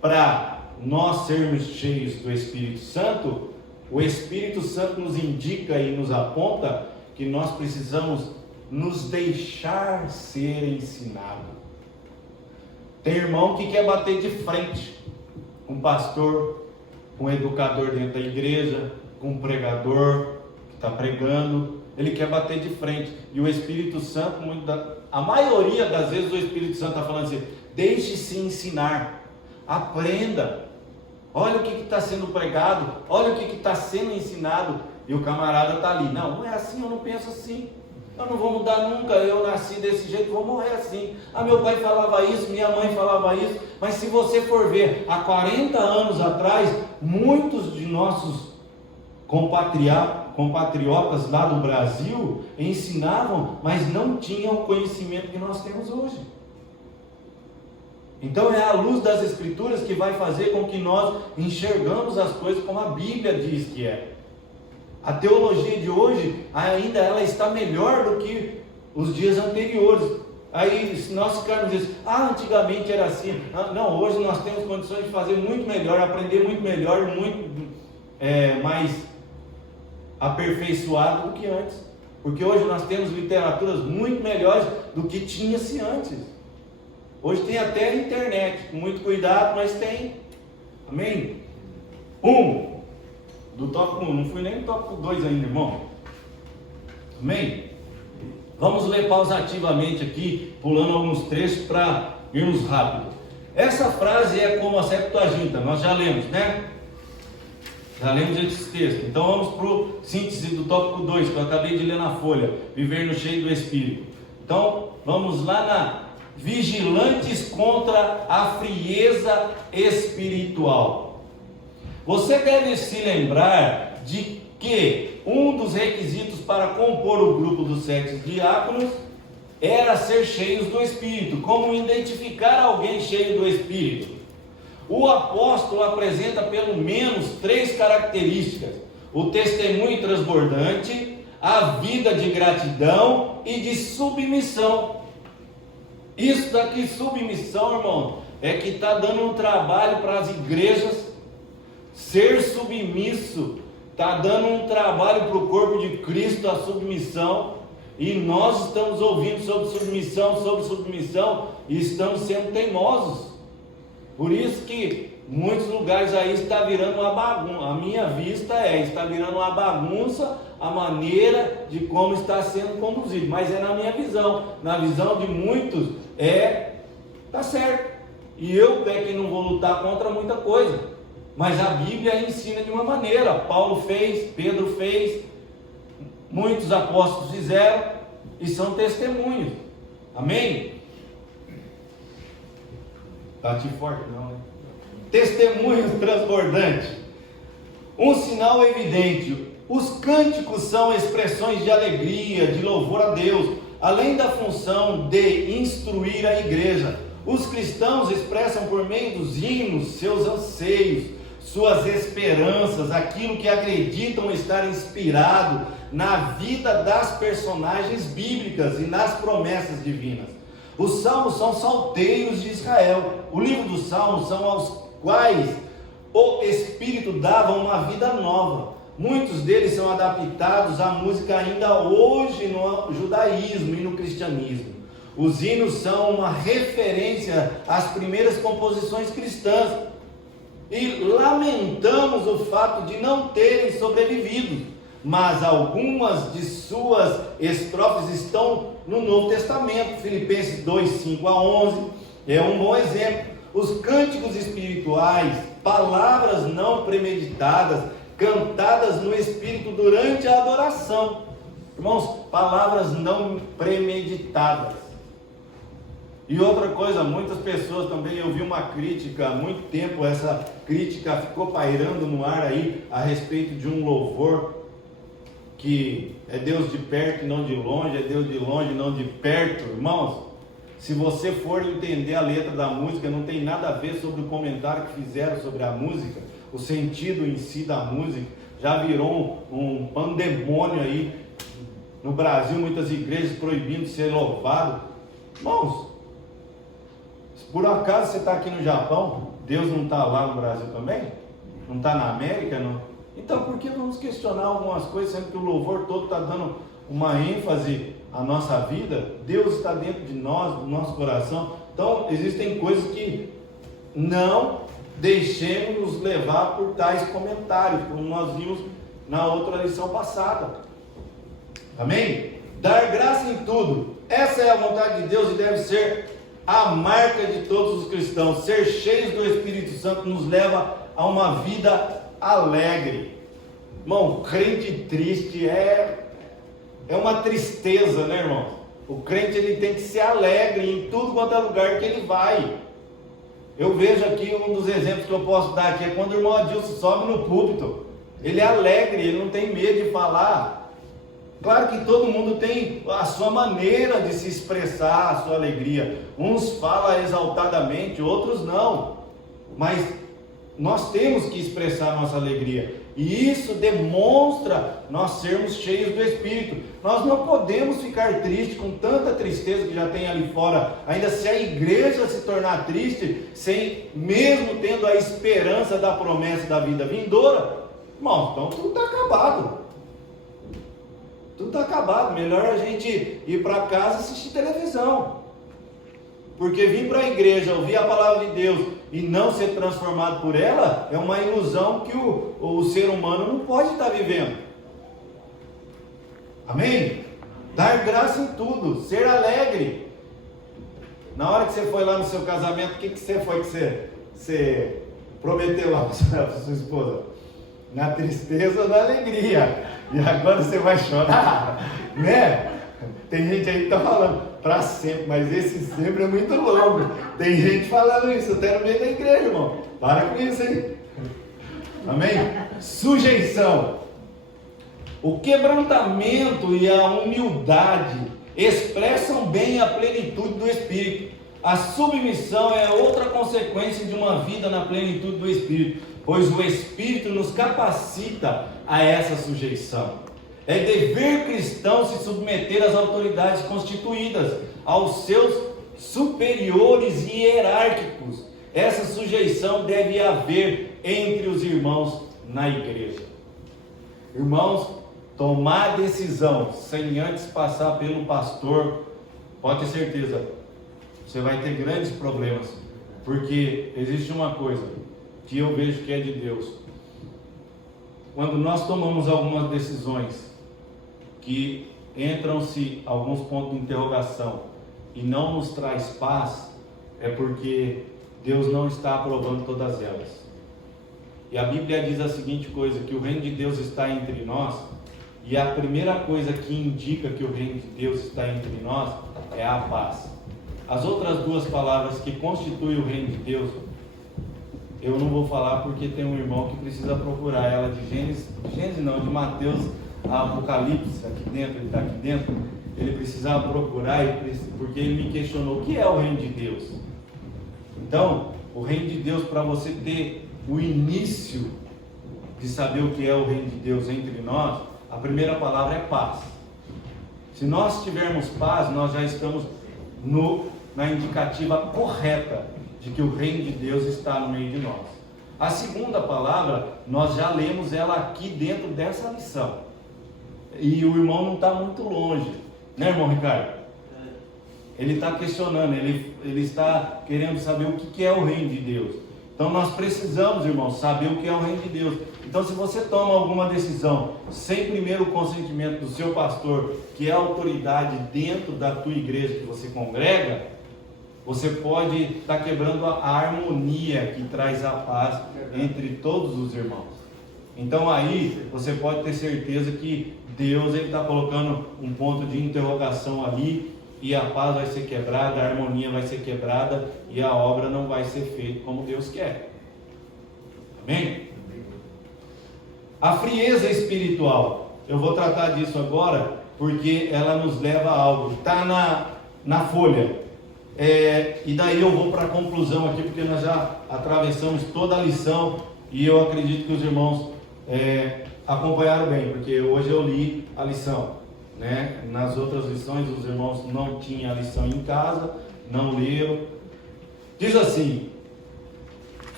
para nós sermos cheios do Espírito Santo, o Espírito Santo nos indica e nos aponta que nós precisamos nos deixar ser ensinado. Tem irmão que quer bater de frente com um pastor, com um educador dentro da igreja, com um pregador que está pregando, ele quer bater de frente, e o Espírito Santo a maioria das vezes o Espírito Santo está falando assim: deixe-se ensinar, aprenda, olha o que está sendo pregado, olha o que está sendo ensinado, e o camarada está ali: não é assim, eu não penso assim, eu não vou mudar nunca, eu nasci desse jeito, vou morrer assim. Meu pai falava isso, minha mãe falava isso. Mas se você for ver, há 40 anos atrás, muitos de nossos compatriotas lá do Brasil ensinavam, mas não tinham o conhecimento que nós temos hoje. Então é a luz das Escrituras que vai fazer com que nós enxergamos as coisas como a Bíblia diz que é. A teologia de hoje, ainda ela está melhor do que os dias anteriores. Aí, se nós ficarmos dizendo: antigamente era assim. Não, hoje nós temos condições de fazer muito melhor, aprender muito melhor, muito mais aperfeiçoado do que antes. Porque hoje nós temos literaturas muito melhores do que tinha-se antes. Hoje tem até a internet, com muito cuidado, mas tem. Amém? Do tópico 1, não fui nem no tópico 2 ainda, irmão. Amém? Vamos ler pausativamente aqui, pulando alguns trechos para irmos rápido. Essa frase é como a Septuaginta, nós já lemos, né? Já lemos esse texto. Então vamos para o síntese do tópico 2, que eu acabei de ler na folha: viver no cheio do Espírito. Então vamos lá na vigilantes contra a frieza espiritual. Você deve se lembrar de que um dos requisitos para compor o grupo dos 7 diáconos era ser cheios do Espírito. Como identificar alguém cheio do Espírito? O apóstolo apresenta pelo menos 3 características: o testemunho transbordante, a vida de gratidão e de submissão. Isso daqui, submissão, irmão, é que está dando um trabalho para as igrejas. Ser submisso está dando um trabalho para o corpo de Cristo, a submissão. E nós estamos ouvindo sobre submissão, e estamos sendo teimosos. Por isso que muitos lugares aí está virando uma bagunça. A minha vista está virando uma bagunça a maneira de como está sendo conduzido. Mas é na minha visão. Na visão de muitos está certo. E eu que não vou lutar contra muita coisa. Mas a Bíblia ensina de uma maneira. Paulo fez, Pedro fez, muitos apóstolos fizeram e são testemunhos. Amém? Bati forte não, né? Testemunho transbordante. Um sinal evidente: os cânticos são expressões de alegria, de louvor a Deus, além da função de instruir a igreja. Os cristãos expressam por meio dos hinos seus anseios, suas esperanças, aquilo que acreditam estar inspirado na vida das personagens bíblicas e nas promessas divinas. Os salmos são salteiros de Israel. O livro dos salmos são aos quais o Espírito dava uma vida nova. Muitos deles são adaptados à música ainda hoje no judaísmo e no cristianismo. Os hinos são uma referência às primeiras composições cristãs. E lamentamos o fato de não terem sobrevivido, mas algumas de suas estrofes estão no Novo Testamento. Filipenses 2, 5 a 11 é um bom exemplo. Os cânticos espirituais, palavras não premeditadas, cantadas no Espírito durante a adoração. Irmãos, palavras não premeditadas. E outra coisa, muitas pessoas também, eu vi uma crítica há muito tempo, essa crítica ficou pairando no ar aí, a respeito de um louvor, que é Deus de perto e não de longe, é Deus de longe e não de perto. Irmãos, se você for entender a letra da música, não tem nada a ver sobre o comentário que fizeram sobre a música, o sentido em si da música, já virou um pandemônio aí, no Brasil, muitas igrejas proibindo ser louvado. Irmãos, por acaso você está aqui no Japão, Deus não está lá no Brasil também? Não está na América? Não? Então por que vamos questionar algumas coisas, sendo que o louvor todo está dando uma ênfase à nossa vida? Deus está dentro de nós, do nosso coração. Então existem coisas que não deixemos nos levar por tais comentários, como nós vimos na outra lição passada. Amém? Dar graça em tudo. Essa é a vontade de Deus e deve ser a marca de todos os cristãos. Ser cheios do Espírito Santo nos leva a uma vida alegre. Irmão, crente triste é uma tristeza, né, irmão? O crente ele tem que ser alegre em tudo quanto é lugar que ele vai. Eu vejo aqui um dos exemplos que eu posso dar aqui é quando o irmão Adilson sobe no púlpito. Ele é alegre, ele não tem medo de falar. Claro que todo mundo tem a sua maneira de se expressar a sua alegria. Uns falam exaltadamente, outros não. Mas nós temos que expressar a nossa alegria. E isso demonstra nós sermos cheios do Espírito. Nós não podemos ficar tristes com tanta tristeza que já tem ali fora. Ainda se a igreja se tornar triste, sem mesmo tendo a esperança da promessa da vida vindoura, irmão, então tudo está acabado. Tudo está acabado. Melhor a gente ir para casa e assistir televisão. Porque vir para a igreja, ouvir a palavra de Deus e não ser transformado por ela, é uma ilusão que o ser humano não pode estar vivendo. Amém? Dar graça em tudo, ser alegre. Na hora que você foi lá no seu casamento, o que você foi que você prometeu lá para sua esposa? Na tristeza ou na alegria? E agora você vai chorar, né? Tem gente aí que está falando para sempre, mas esse sempre é muito longo. Tem gente falando isso até no meio da igreja, irmão. Para com isso, hein? Amém? Sujeição. O quebrantamento e a humildade expressam bem a plenitude do Espírito. A submissão é outra consequência de uma vida na plenitude do Espírito, pois o Espírito nos capacita a essa sujeição. É dever cristão se submeter às autoridades constituídas, aos seus superiores hierárquicos. Essa sujeição deve haver entre os irmãos na igreja. Irmãos, tomar decisão sem antes passar pelo pastor, pode ter certeza, você vai ter grandes problemas, porque existe uma coisa que eu vejo que é de Deus. Quando nós tomamos algumas decisões que entram-se alguns pontos de interrogação e não nos traz paz, é porque Deus não está aprovando todas elas. E a Bíblia diz a seguinte coisa, que o reino de Deus está entre nós, e a primeira coisa que indica que o reino de Deus está entre nós é a paz. As outras duas palavras que constituem o reino de Deus, eu não vou falar porque tem um irmão que precisa procurar ela de de Mateus a Apocalipse, aqui dentro, ele está aqui dentro, ele precisava procurar, porque ele me questionou o que é o reino de Deus. Então, o reino de Deus, para você ter o início de saber o que é o reino de Deus entre nós, a primeira palavra é paz. Se nós tivermos paz, nós já estamos na indicativa correta de que o reino de Deus está no meio de nós. A segunda palavra, nós já lemos ela aqui dentro dessa lição. E o irmão não está muito longe, né, irmão Ricardo? Ele está questionando, ele está querendo saber o que é o reino de Deus. Então nós precisamos, irmão, saber o que é o reino de Deus. Então, se você toma alguma decisão sem primeiro o consentimento do seu pastor, que é a autoridade dentro da tua igreja que você congrega, você pode estar quebrando a harmonia que traz a paz entre todos os irmãos. Então aí você pode ter certeza que Deus está colocando um ponto de interrogação ali, e a paz vai ser quebrada, a harmonia vai ser quebrada, e a obra não vai ser feita como Deus quer. Amém? A frieza espiritual, eu vou tratar disso agora, porque ela nos leva a algo, está na folha, e daí eu vou para a conclusão aqui, porque nós já atravessamos toda a lição, e eu acredito que os irmãos acompanharam bem, porque hoje eu li a lição, né? Nas outras lições os irmãos não tinham a lição em casa, não leram. Diz assim: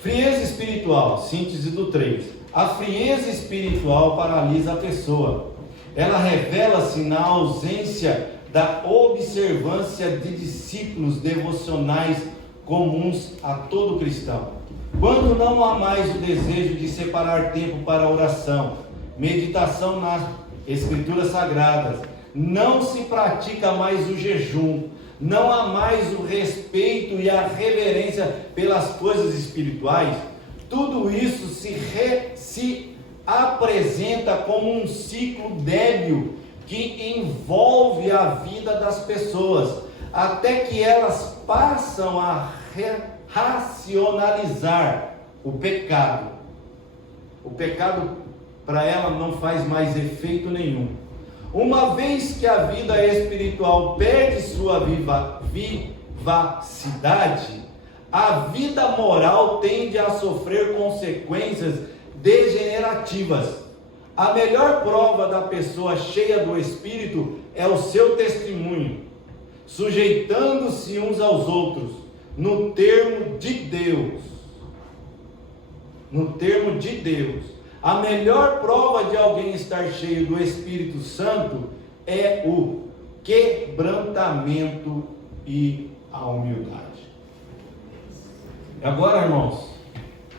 frieza espiritual, síntese do 3. A frieza espiritual paralisa a pessoa. Ela revela-se na ausência da observância de discípulos devocionais comuns a todo cristão. Quando não há mais o desejo de separar tempo para oração, meditação nas Escrituras Sagradas, não se pratica mais o jejum, não há mais o respeito e a reverência pelas coisas espirituais, tudo isso se apresenta como um ciclo débil que envolve a vida das pessoas, até que elas passam a racionalizar o pecado. O pecado para ela não faz mais efeito nenhum. Uma vez que a vida espiritual perde sua vivacidade, a vida moral tende a sofrer consequências degenerativas. A melhor prova da pessoa cheia do Espírito é o seu testemunho, sujeitando-se uns aos outros, no termo de Deus. No termo de Deus. A melhor prova de alguém estar cheio do Espírito Santo é o quebrantamento e a humildade. Agora, irmãos,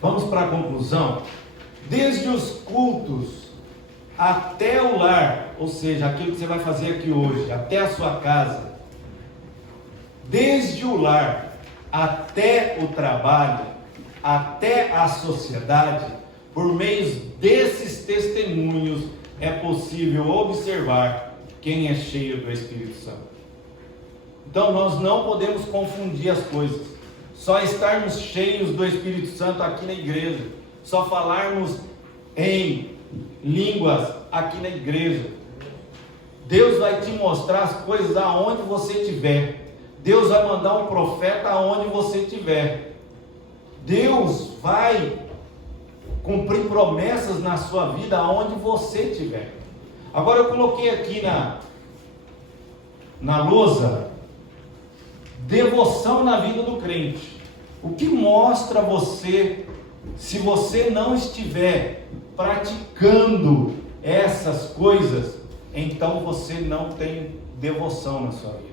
vamos para a conclusão. Desde os cultos até o lar, ou seja, aquilo que você vai fazer aqui hoje, até a sua casa, desde o lar até o trabalho, até a sociedade, por meio desses testemunhos é possível observar quem é cheio do Espírito Santo. Então nós não podemos confundir as coisas. Só estarmos cheios do Espírito Santo aqui na igreja, só falarmos em línguas aqui na igreja. Deus vai te mostrar as coisas aonde você estiver. Deus vai mandar um profeta aonde você estiver. Deus vai cumprir promessas na sua vida aonde você estiver. Agora eu coloquei aqui na lousa, devoção na vida do crente. O que mostra você, se você não estiver praticando essas coisas, então você não tem devoção na sua vida.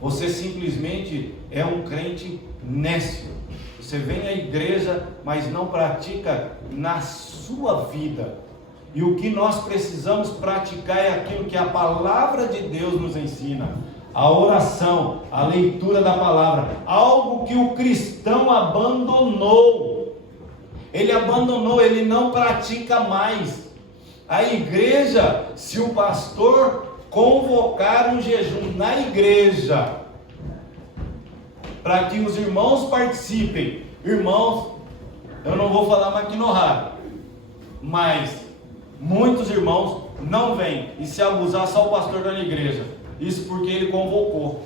Você simplesmente é um crente nécio. Você vem à igreja, mas não pratica na sua vida. E o que nós precisamos praticar é aquilo que a palavra de Deus nos ensina. A oração, a leitura da palavra. Algo que o cristão abandonou. Ele abandonou, ele não pratica mais. A igreja, se o pastor convocar um jejum na igreja, para que os irmãos participem. Irmãos, eu não vou falar maquinorrado, mas muitos irmãos não vêm, e se abusar só o pastor da igreja. Isso porque ele convocou.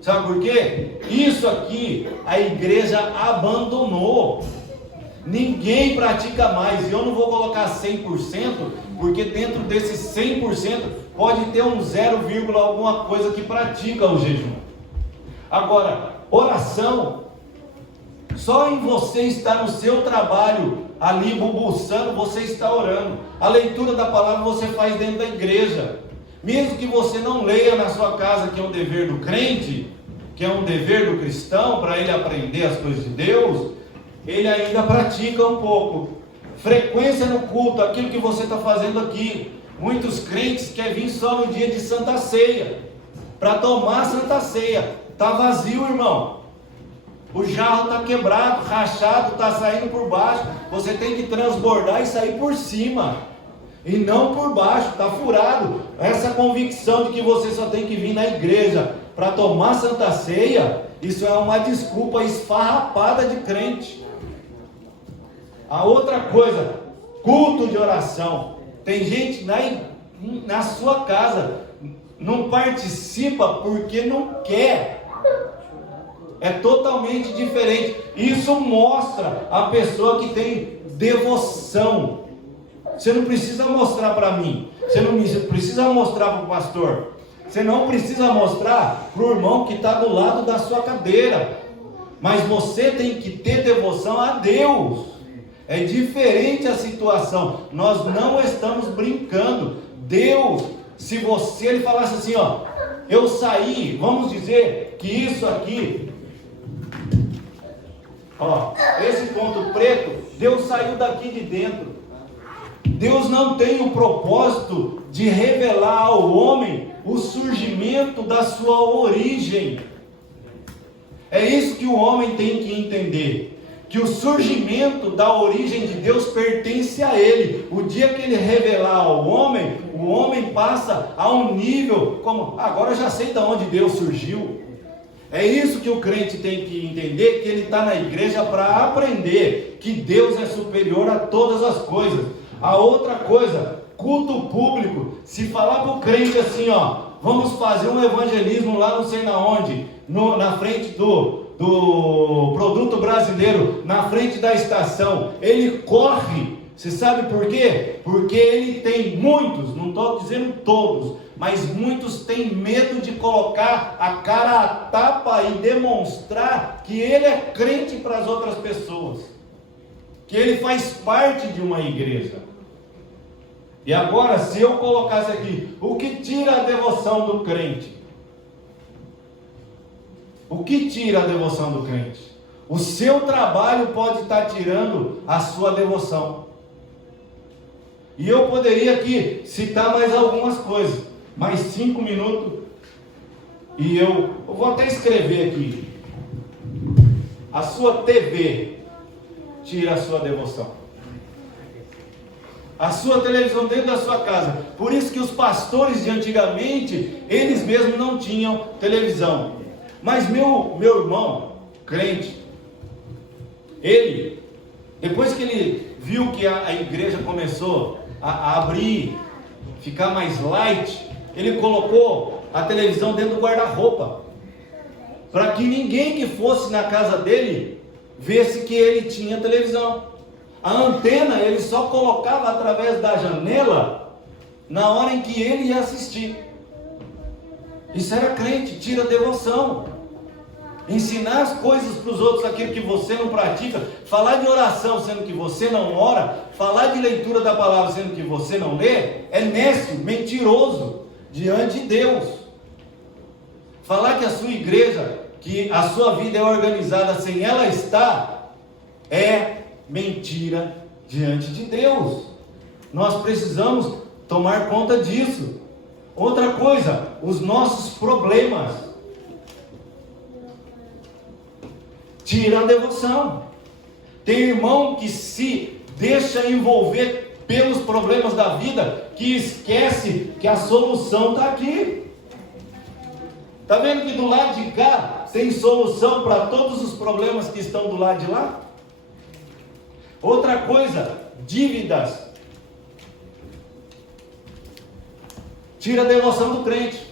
Sabe por quê? Isso aqui a igreja abandonou. Ninguém pratica mais. E eu não vou colocar 100%, porque dentro desses 100% pode ter um 0, alguma coisa que pratica o jejum. Agora, oração, só em você estar no seu trabalho, ali bubuçando, você está orando. A leitura da palavra você faz dentro da igreja. Mesmo que você não leia na sua casa, que é um dever do crente, que é um dever do cristão, para ele aprender as coisas de Deus, ele ainda pratica um pouco. Frequência no culto, aquilo que você está fazendo aqui. Muitos crentes querem vir só no dia de Santa Ceia, para tomar Santa Ceia. Está vazio, irmão. O jarro está quebrado, rachado, está saindo por baixo. Você tem que transbordar e sair por cima, e não por baixo, está furado. Essa convicção de que você só tem que vir na igreja para tomar Santa Ceia, isso é uma desculpa esfarrapada de crente. A outra coisa, culto de oração. Tem gente na sua casa, não participa porque não quer. É totalmente diferente. Isso mostra a pessoa que tem devoção. Você não precisa mostrar para mim. Você não precisa mostrar para o pastor. Você não precisa mostrar para o irmão que está do lado da sua cadeira. Mas você tem que ter devoção a Deus. É diferente a situação. Nós não estamos brincando. Deus, se você, ele falasse assim, ó, eu saí, vamos dizer que isso aqui, ó, esse ponto preto, Deus saiu daqui de dentro. Deus não tem o propósito de revelar ao homem o surgimento da sua origem. É isso que o homem tem que entender, que o surgimento da origem de Deus pertence a Ele. O dia que Ele revelar ao homem, o homem passa a um nível como, agora eu já sei de onde Deus surgiu. É isso que o crente tem que entender, que ele está na igreja para aprender que Deus é superior a todas as coisas. A outra coisa, culto público, se falar para o crente assim, ó, vamos fazer um evangelismo lá não sei na onde, na frente do produto brasileiro, na frente da estação, ele corre. Você sabe por quê? Porque ele tem muitos, não estou dizendo todos, mas muitos têm medo de colocar a cara a tapa e demonstrar que ele é crente para as outras pessoas, que ele faz parte de uma igreja. E agora, se eu colocasse aqui, o que tira a devoção do crente? O que tira a devoção do crente? O seu trabalho pode estar tirando a sua devoção. E eu poderia aqui citar mais algumas coisas, mais 5 minutos, e eu vou até escrever aqui. A sua TV tira a sua devoção. A sua televisão dentro da sua casa. Por isso que os pastores de antigamente, eles mesmos não tinham televisão. Mas meu irmão, crente, ele, depois que ele viu que a igreja começou a abrir, ficar mais light, ele colocou a televisão dentro do guarda-roupa, para que ninguém que fosse na casa dele visse que ele tinha televisão. A antena ele só colocava através da janela na hora em que ele ia assistir. Isso era crente, tira devoção. Ensinar as coisas para os outros, aquilo que você não pratica, falar de oração sendo que você não ora, falar de leitura da palavra sendo que você não lê, é nécio, mentiroso diante de Deus. Falar que a sua igreja, que a sua vida é organizada sem ela estar, é mentira diante de Deus. Nós precisamos tomar conta disso. Outra coisa, os nossos problemas tira a devoção. Tem irmão que se deixa envolver pelos problemas da vida, que esquece que a solução está aqui. Está vendo que do lado de cá tem solução para todos os problemas que estão do lado de lá? Outra coisa, dívidas. Tira a devoção do crente.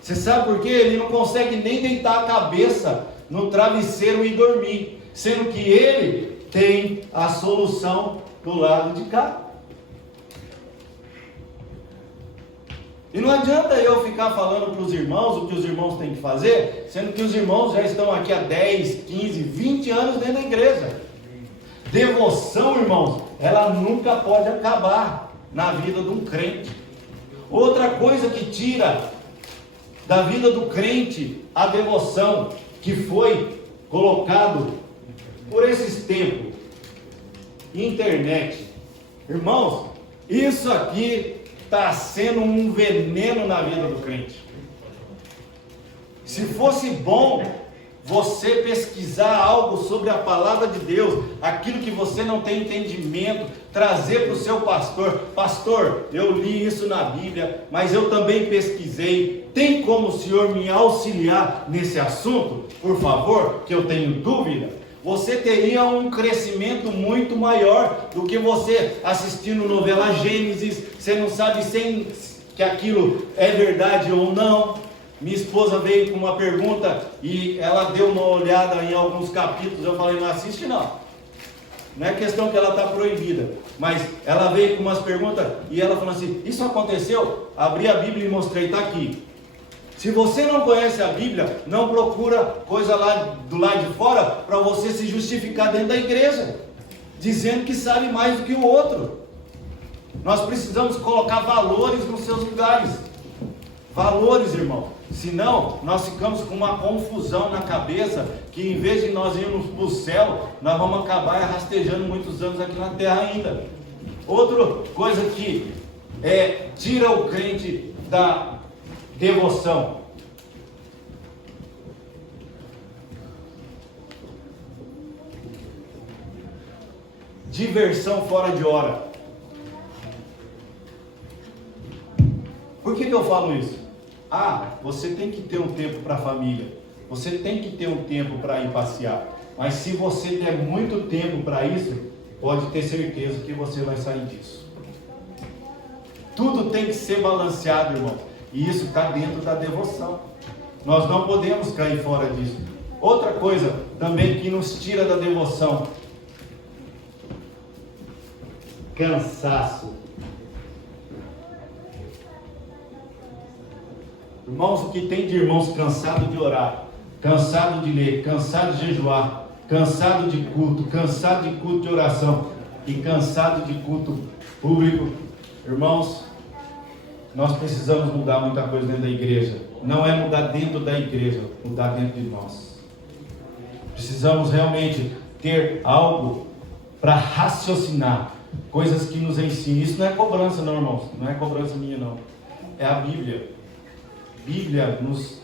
Você sabe por quê? Ele não consegue nem deitar a cabeça no travesseiro e dormir, sendo que ele tem a solução do lado de cá. E não adianta eu ficar falando para os irmãos o que os irmãos têm que fazer, sendo que os irmãos já estão aqui há 10, 15, 20 anos dentro da igreja. Devoção, irmãos, ela nunca pode acabar na vida de um crente. Outra coisa que tira da vida do crente a devoção, que foi colocado por esses tempos, internet. Irmãos, isso aqui está sendo um veneno na vida do crente. Se fosse bom você pesquisar algo sobre a palavra de Deus, aquilo que você não tem entendimento, trazer para o seu pastor: pastor, eu li isso na Bíblia, mas eu também pesquisei, tem como o senhor me auxiliar nesse assunto, por favor, que eu tenho dúvida? Você teria um crescimento muito maior do que você assistindo novela Gênesis, você não sabe que aquilo é verdade ou não. Minha esposa veio com uma pergunta e ela deu uma olhada em alguns capítulos. Eu falei: não assiste não. Não é questão que ela está proibida, mas ela veio com umas perguntas e ela falou assim: isso aconteceu? Abri a Bíblia e mostrei, está aqui. Se você não conhece a Bíblia, não procura coisa lá do lado de fora para você se justificar dentro da igreja, dizendo que sabe mais do que o outro. Nós precisamos colocar valores nos seus lugares. Valores, irmão. Senão, nós ficamos com uma confusão na cabeça, que em vez de nós irmos para o céu, nós vamos acabar rastejando muitos anos aqui na terra ainda. Outra coisa que tira o crente da devoção. Diversão fora de hora. Por que eu falo isso? Você tem que ter um tempo para a família. Você tem que ter um tempo para ir passear. Mas se você der muito tempo para isso, pode ter certeza que você vai sair disso. Tudo tem que ser balanceado, irmão. E isso está dentro da devoção. Nós não podemos cair fora disso. Outra coisa também que nos tira da devoção: cansaço. Irmãos, o que tem de irmãos cansado de orar, cansado de ler, cansado de jejuar, cansado de culto de oração e cansado de culto público. Irmãos, nós precisamos mudar muita coisa dentro da igreja. Não é mudar dentro da igreja, mudar dentro de nós. Precisamos realmente ter algo para raciocinar, coisas que nos ensinem. Isso não é cobrança não, irmãos, não é cobrança minha não, é a Bíblia. Bíblia nos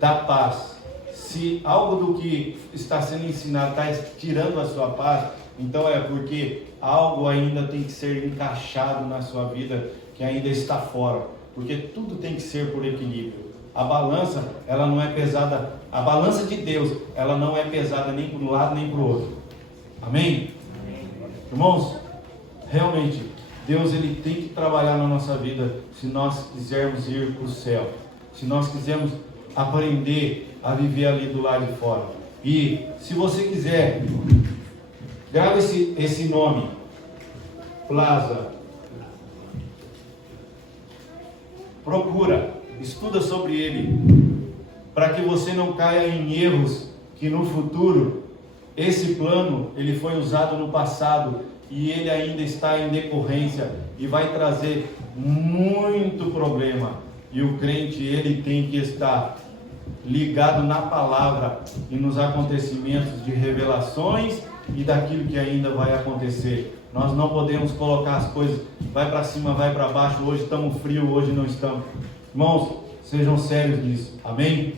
dá paz. Se algo do que está sendo ensinado está tirando a sua paz, então é porque algo ainda tem que ser encaixado na sua vida, que ainda está fora, porque tudo tem que ser por equilíbrio. A balança, ela não é pesada, a balança de Deus, ela não é pesada nem para um lado nem para o outro. Amém? Irmãos, realmente, Deus ele tem que trabalhar na nossa vida se nós quisermos ir para o céu, se nós quisermos aprender a viver ali do lado de fora. E se você quiser, grave esse nome, Plaza. Procura, estuda sobre ele, para que você não caia em erros que no futuro, esse plano, ele foi usado no passado e ele ainda está em decorrência e vai trazer muito problema. E o crente, ele tem que estar ligado na palavra e nos acontecimentos de revelações e daquilo que ainda vai acontecer. Nós não podemos colocar as coisas, vai para cima, vai para baixo, hoje estamos frios, hoje não estamos. Irmãos, sejam sérios nisso, amém?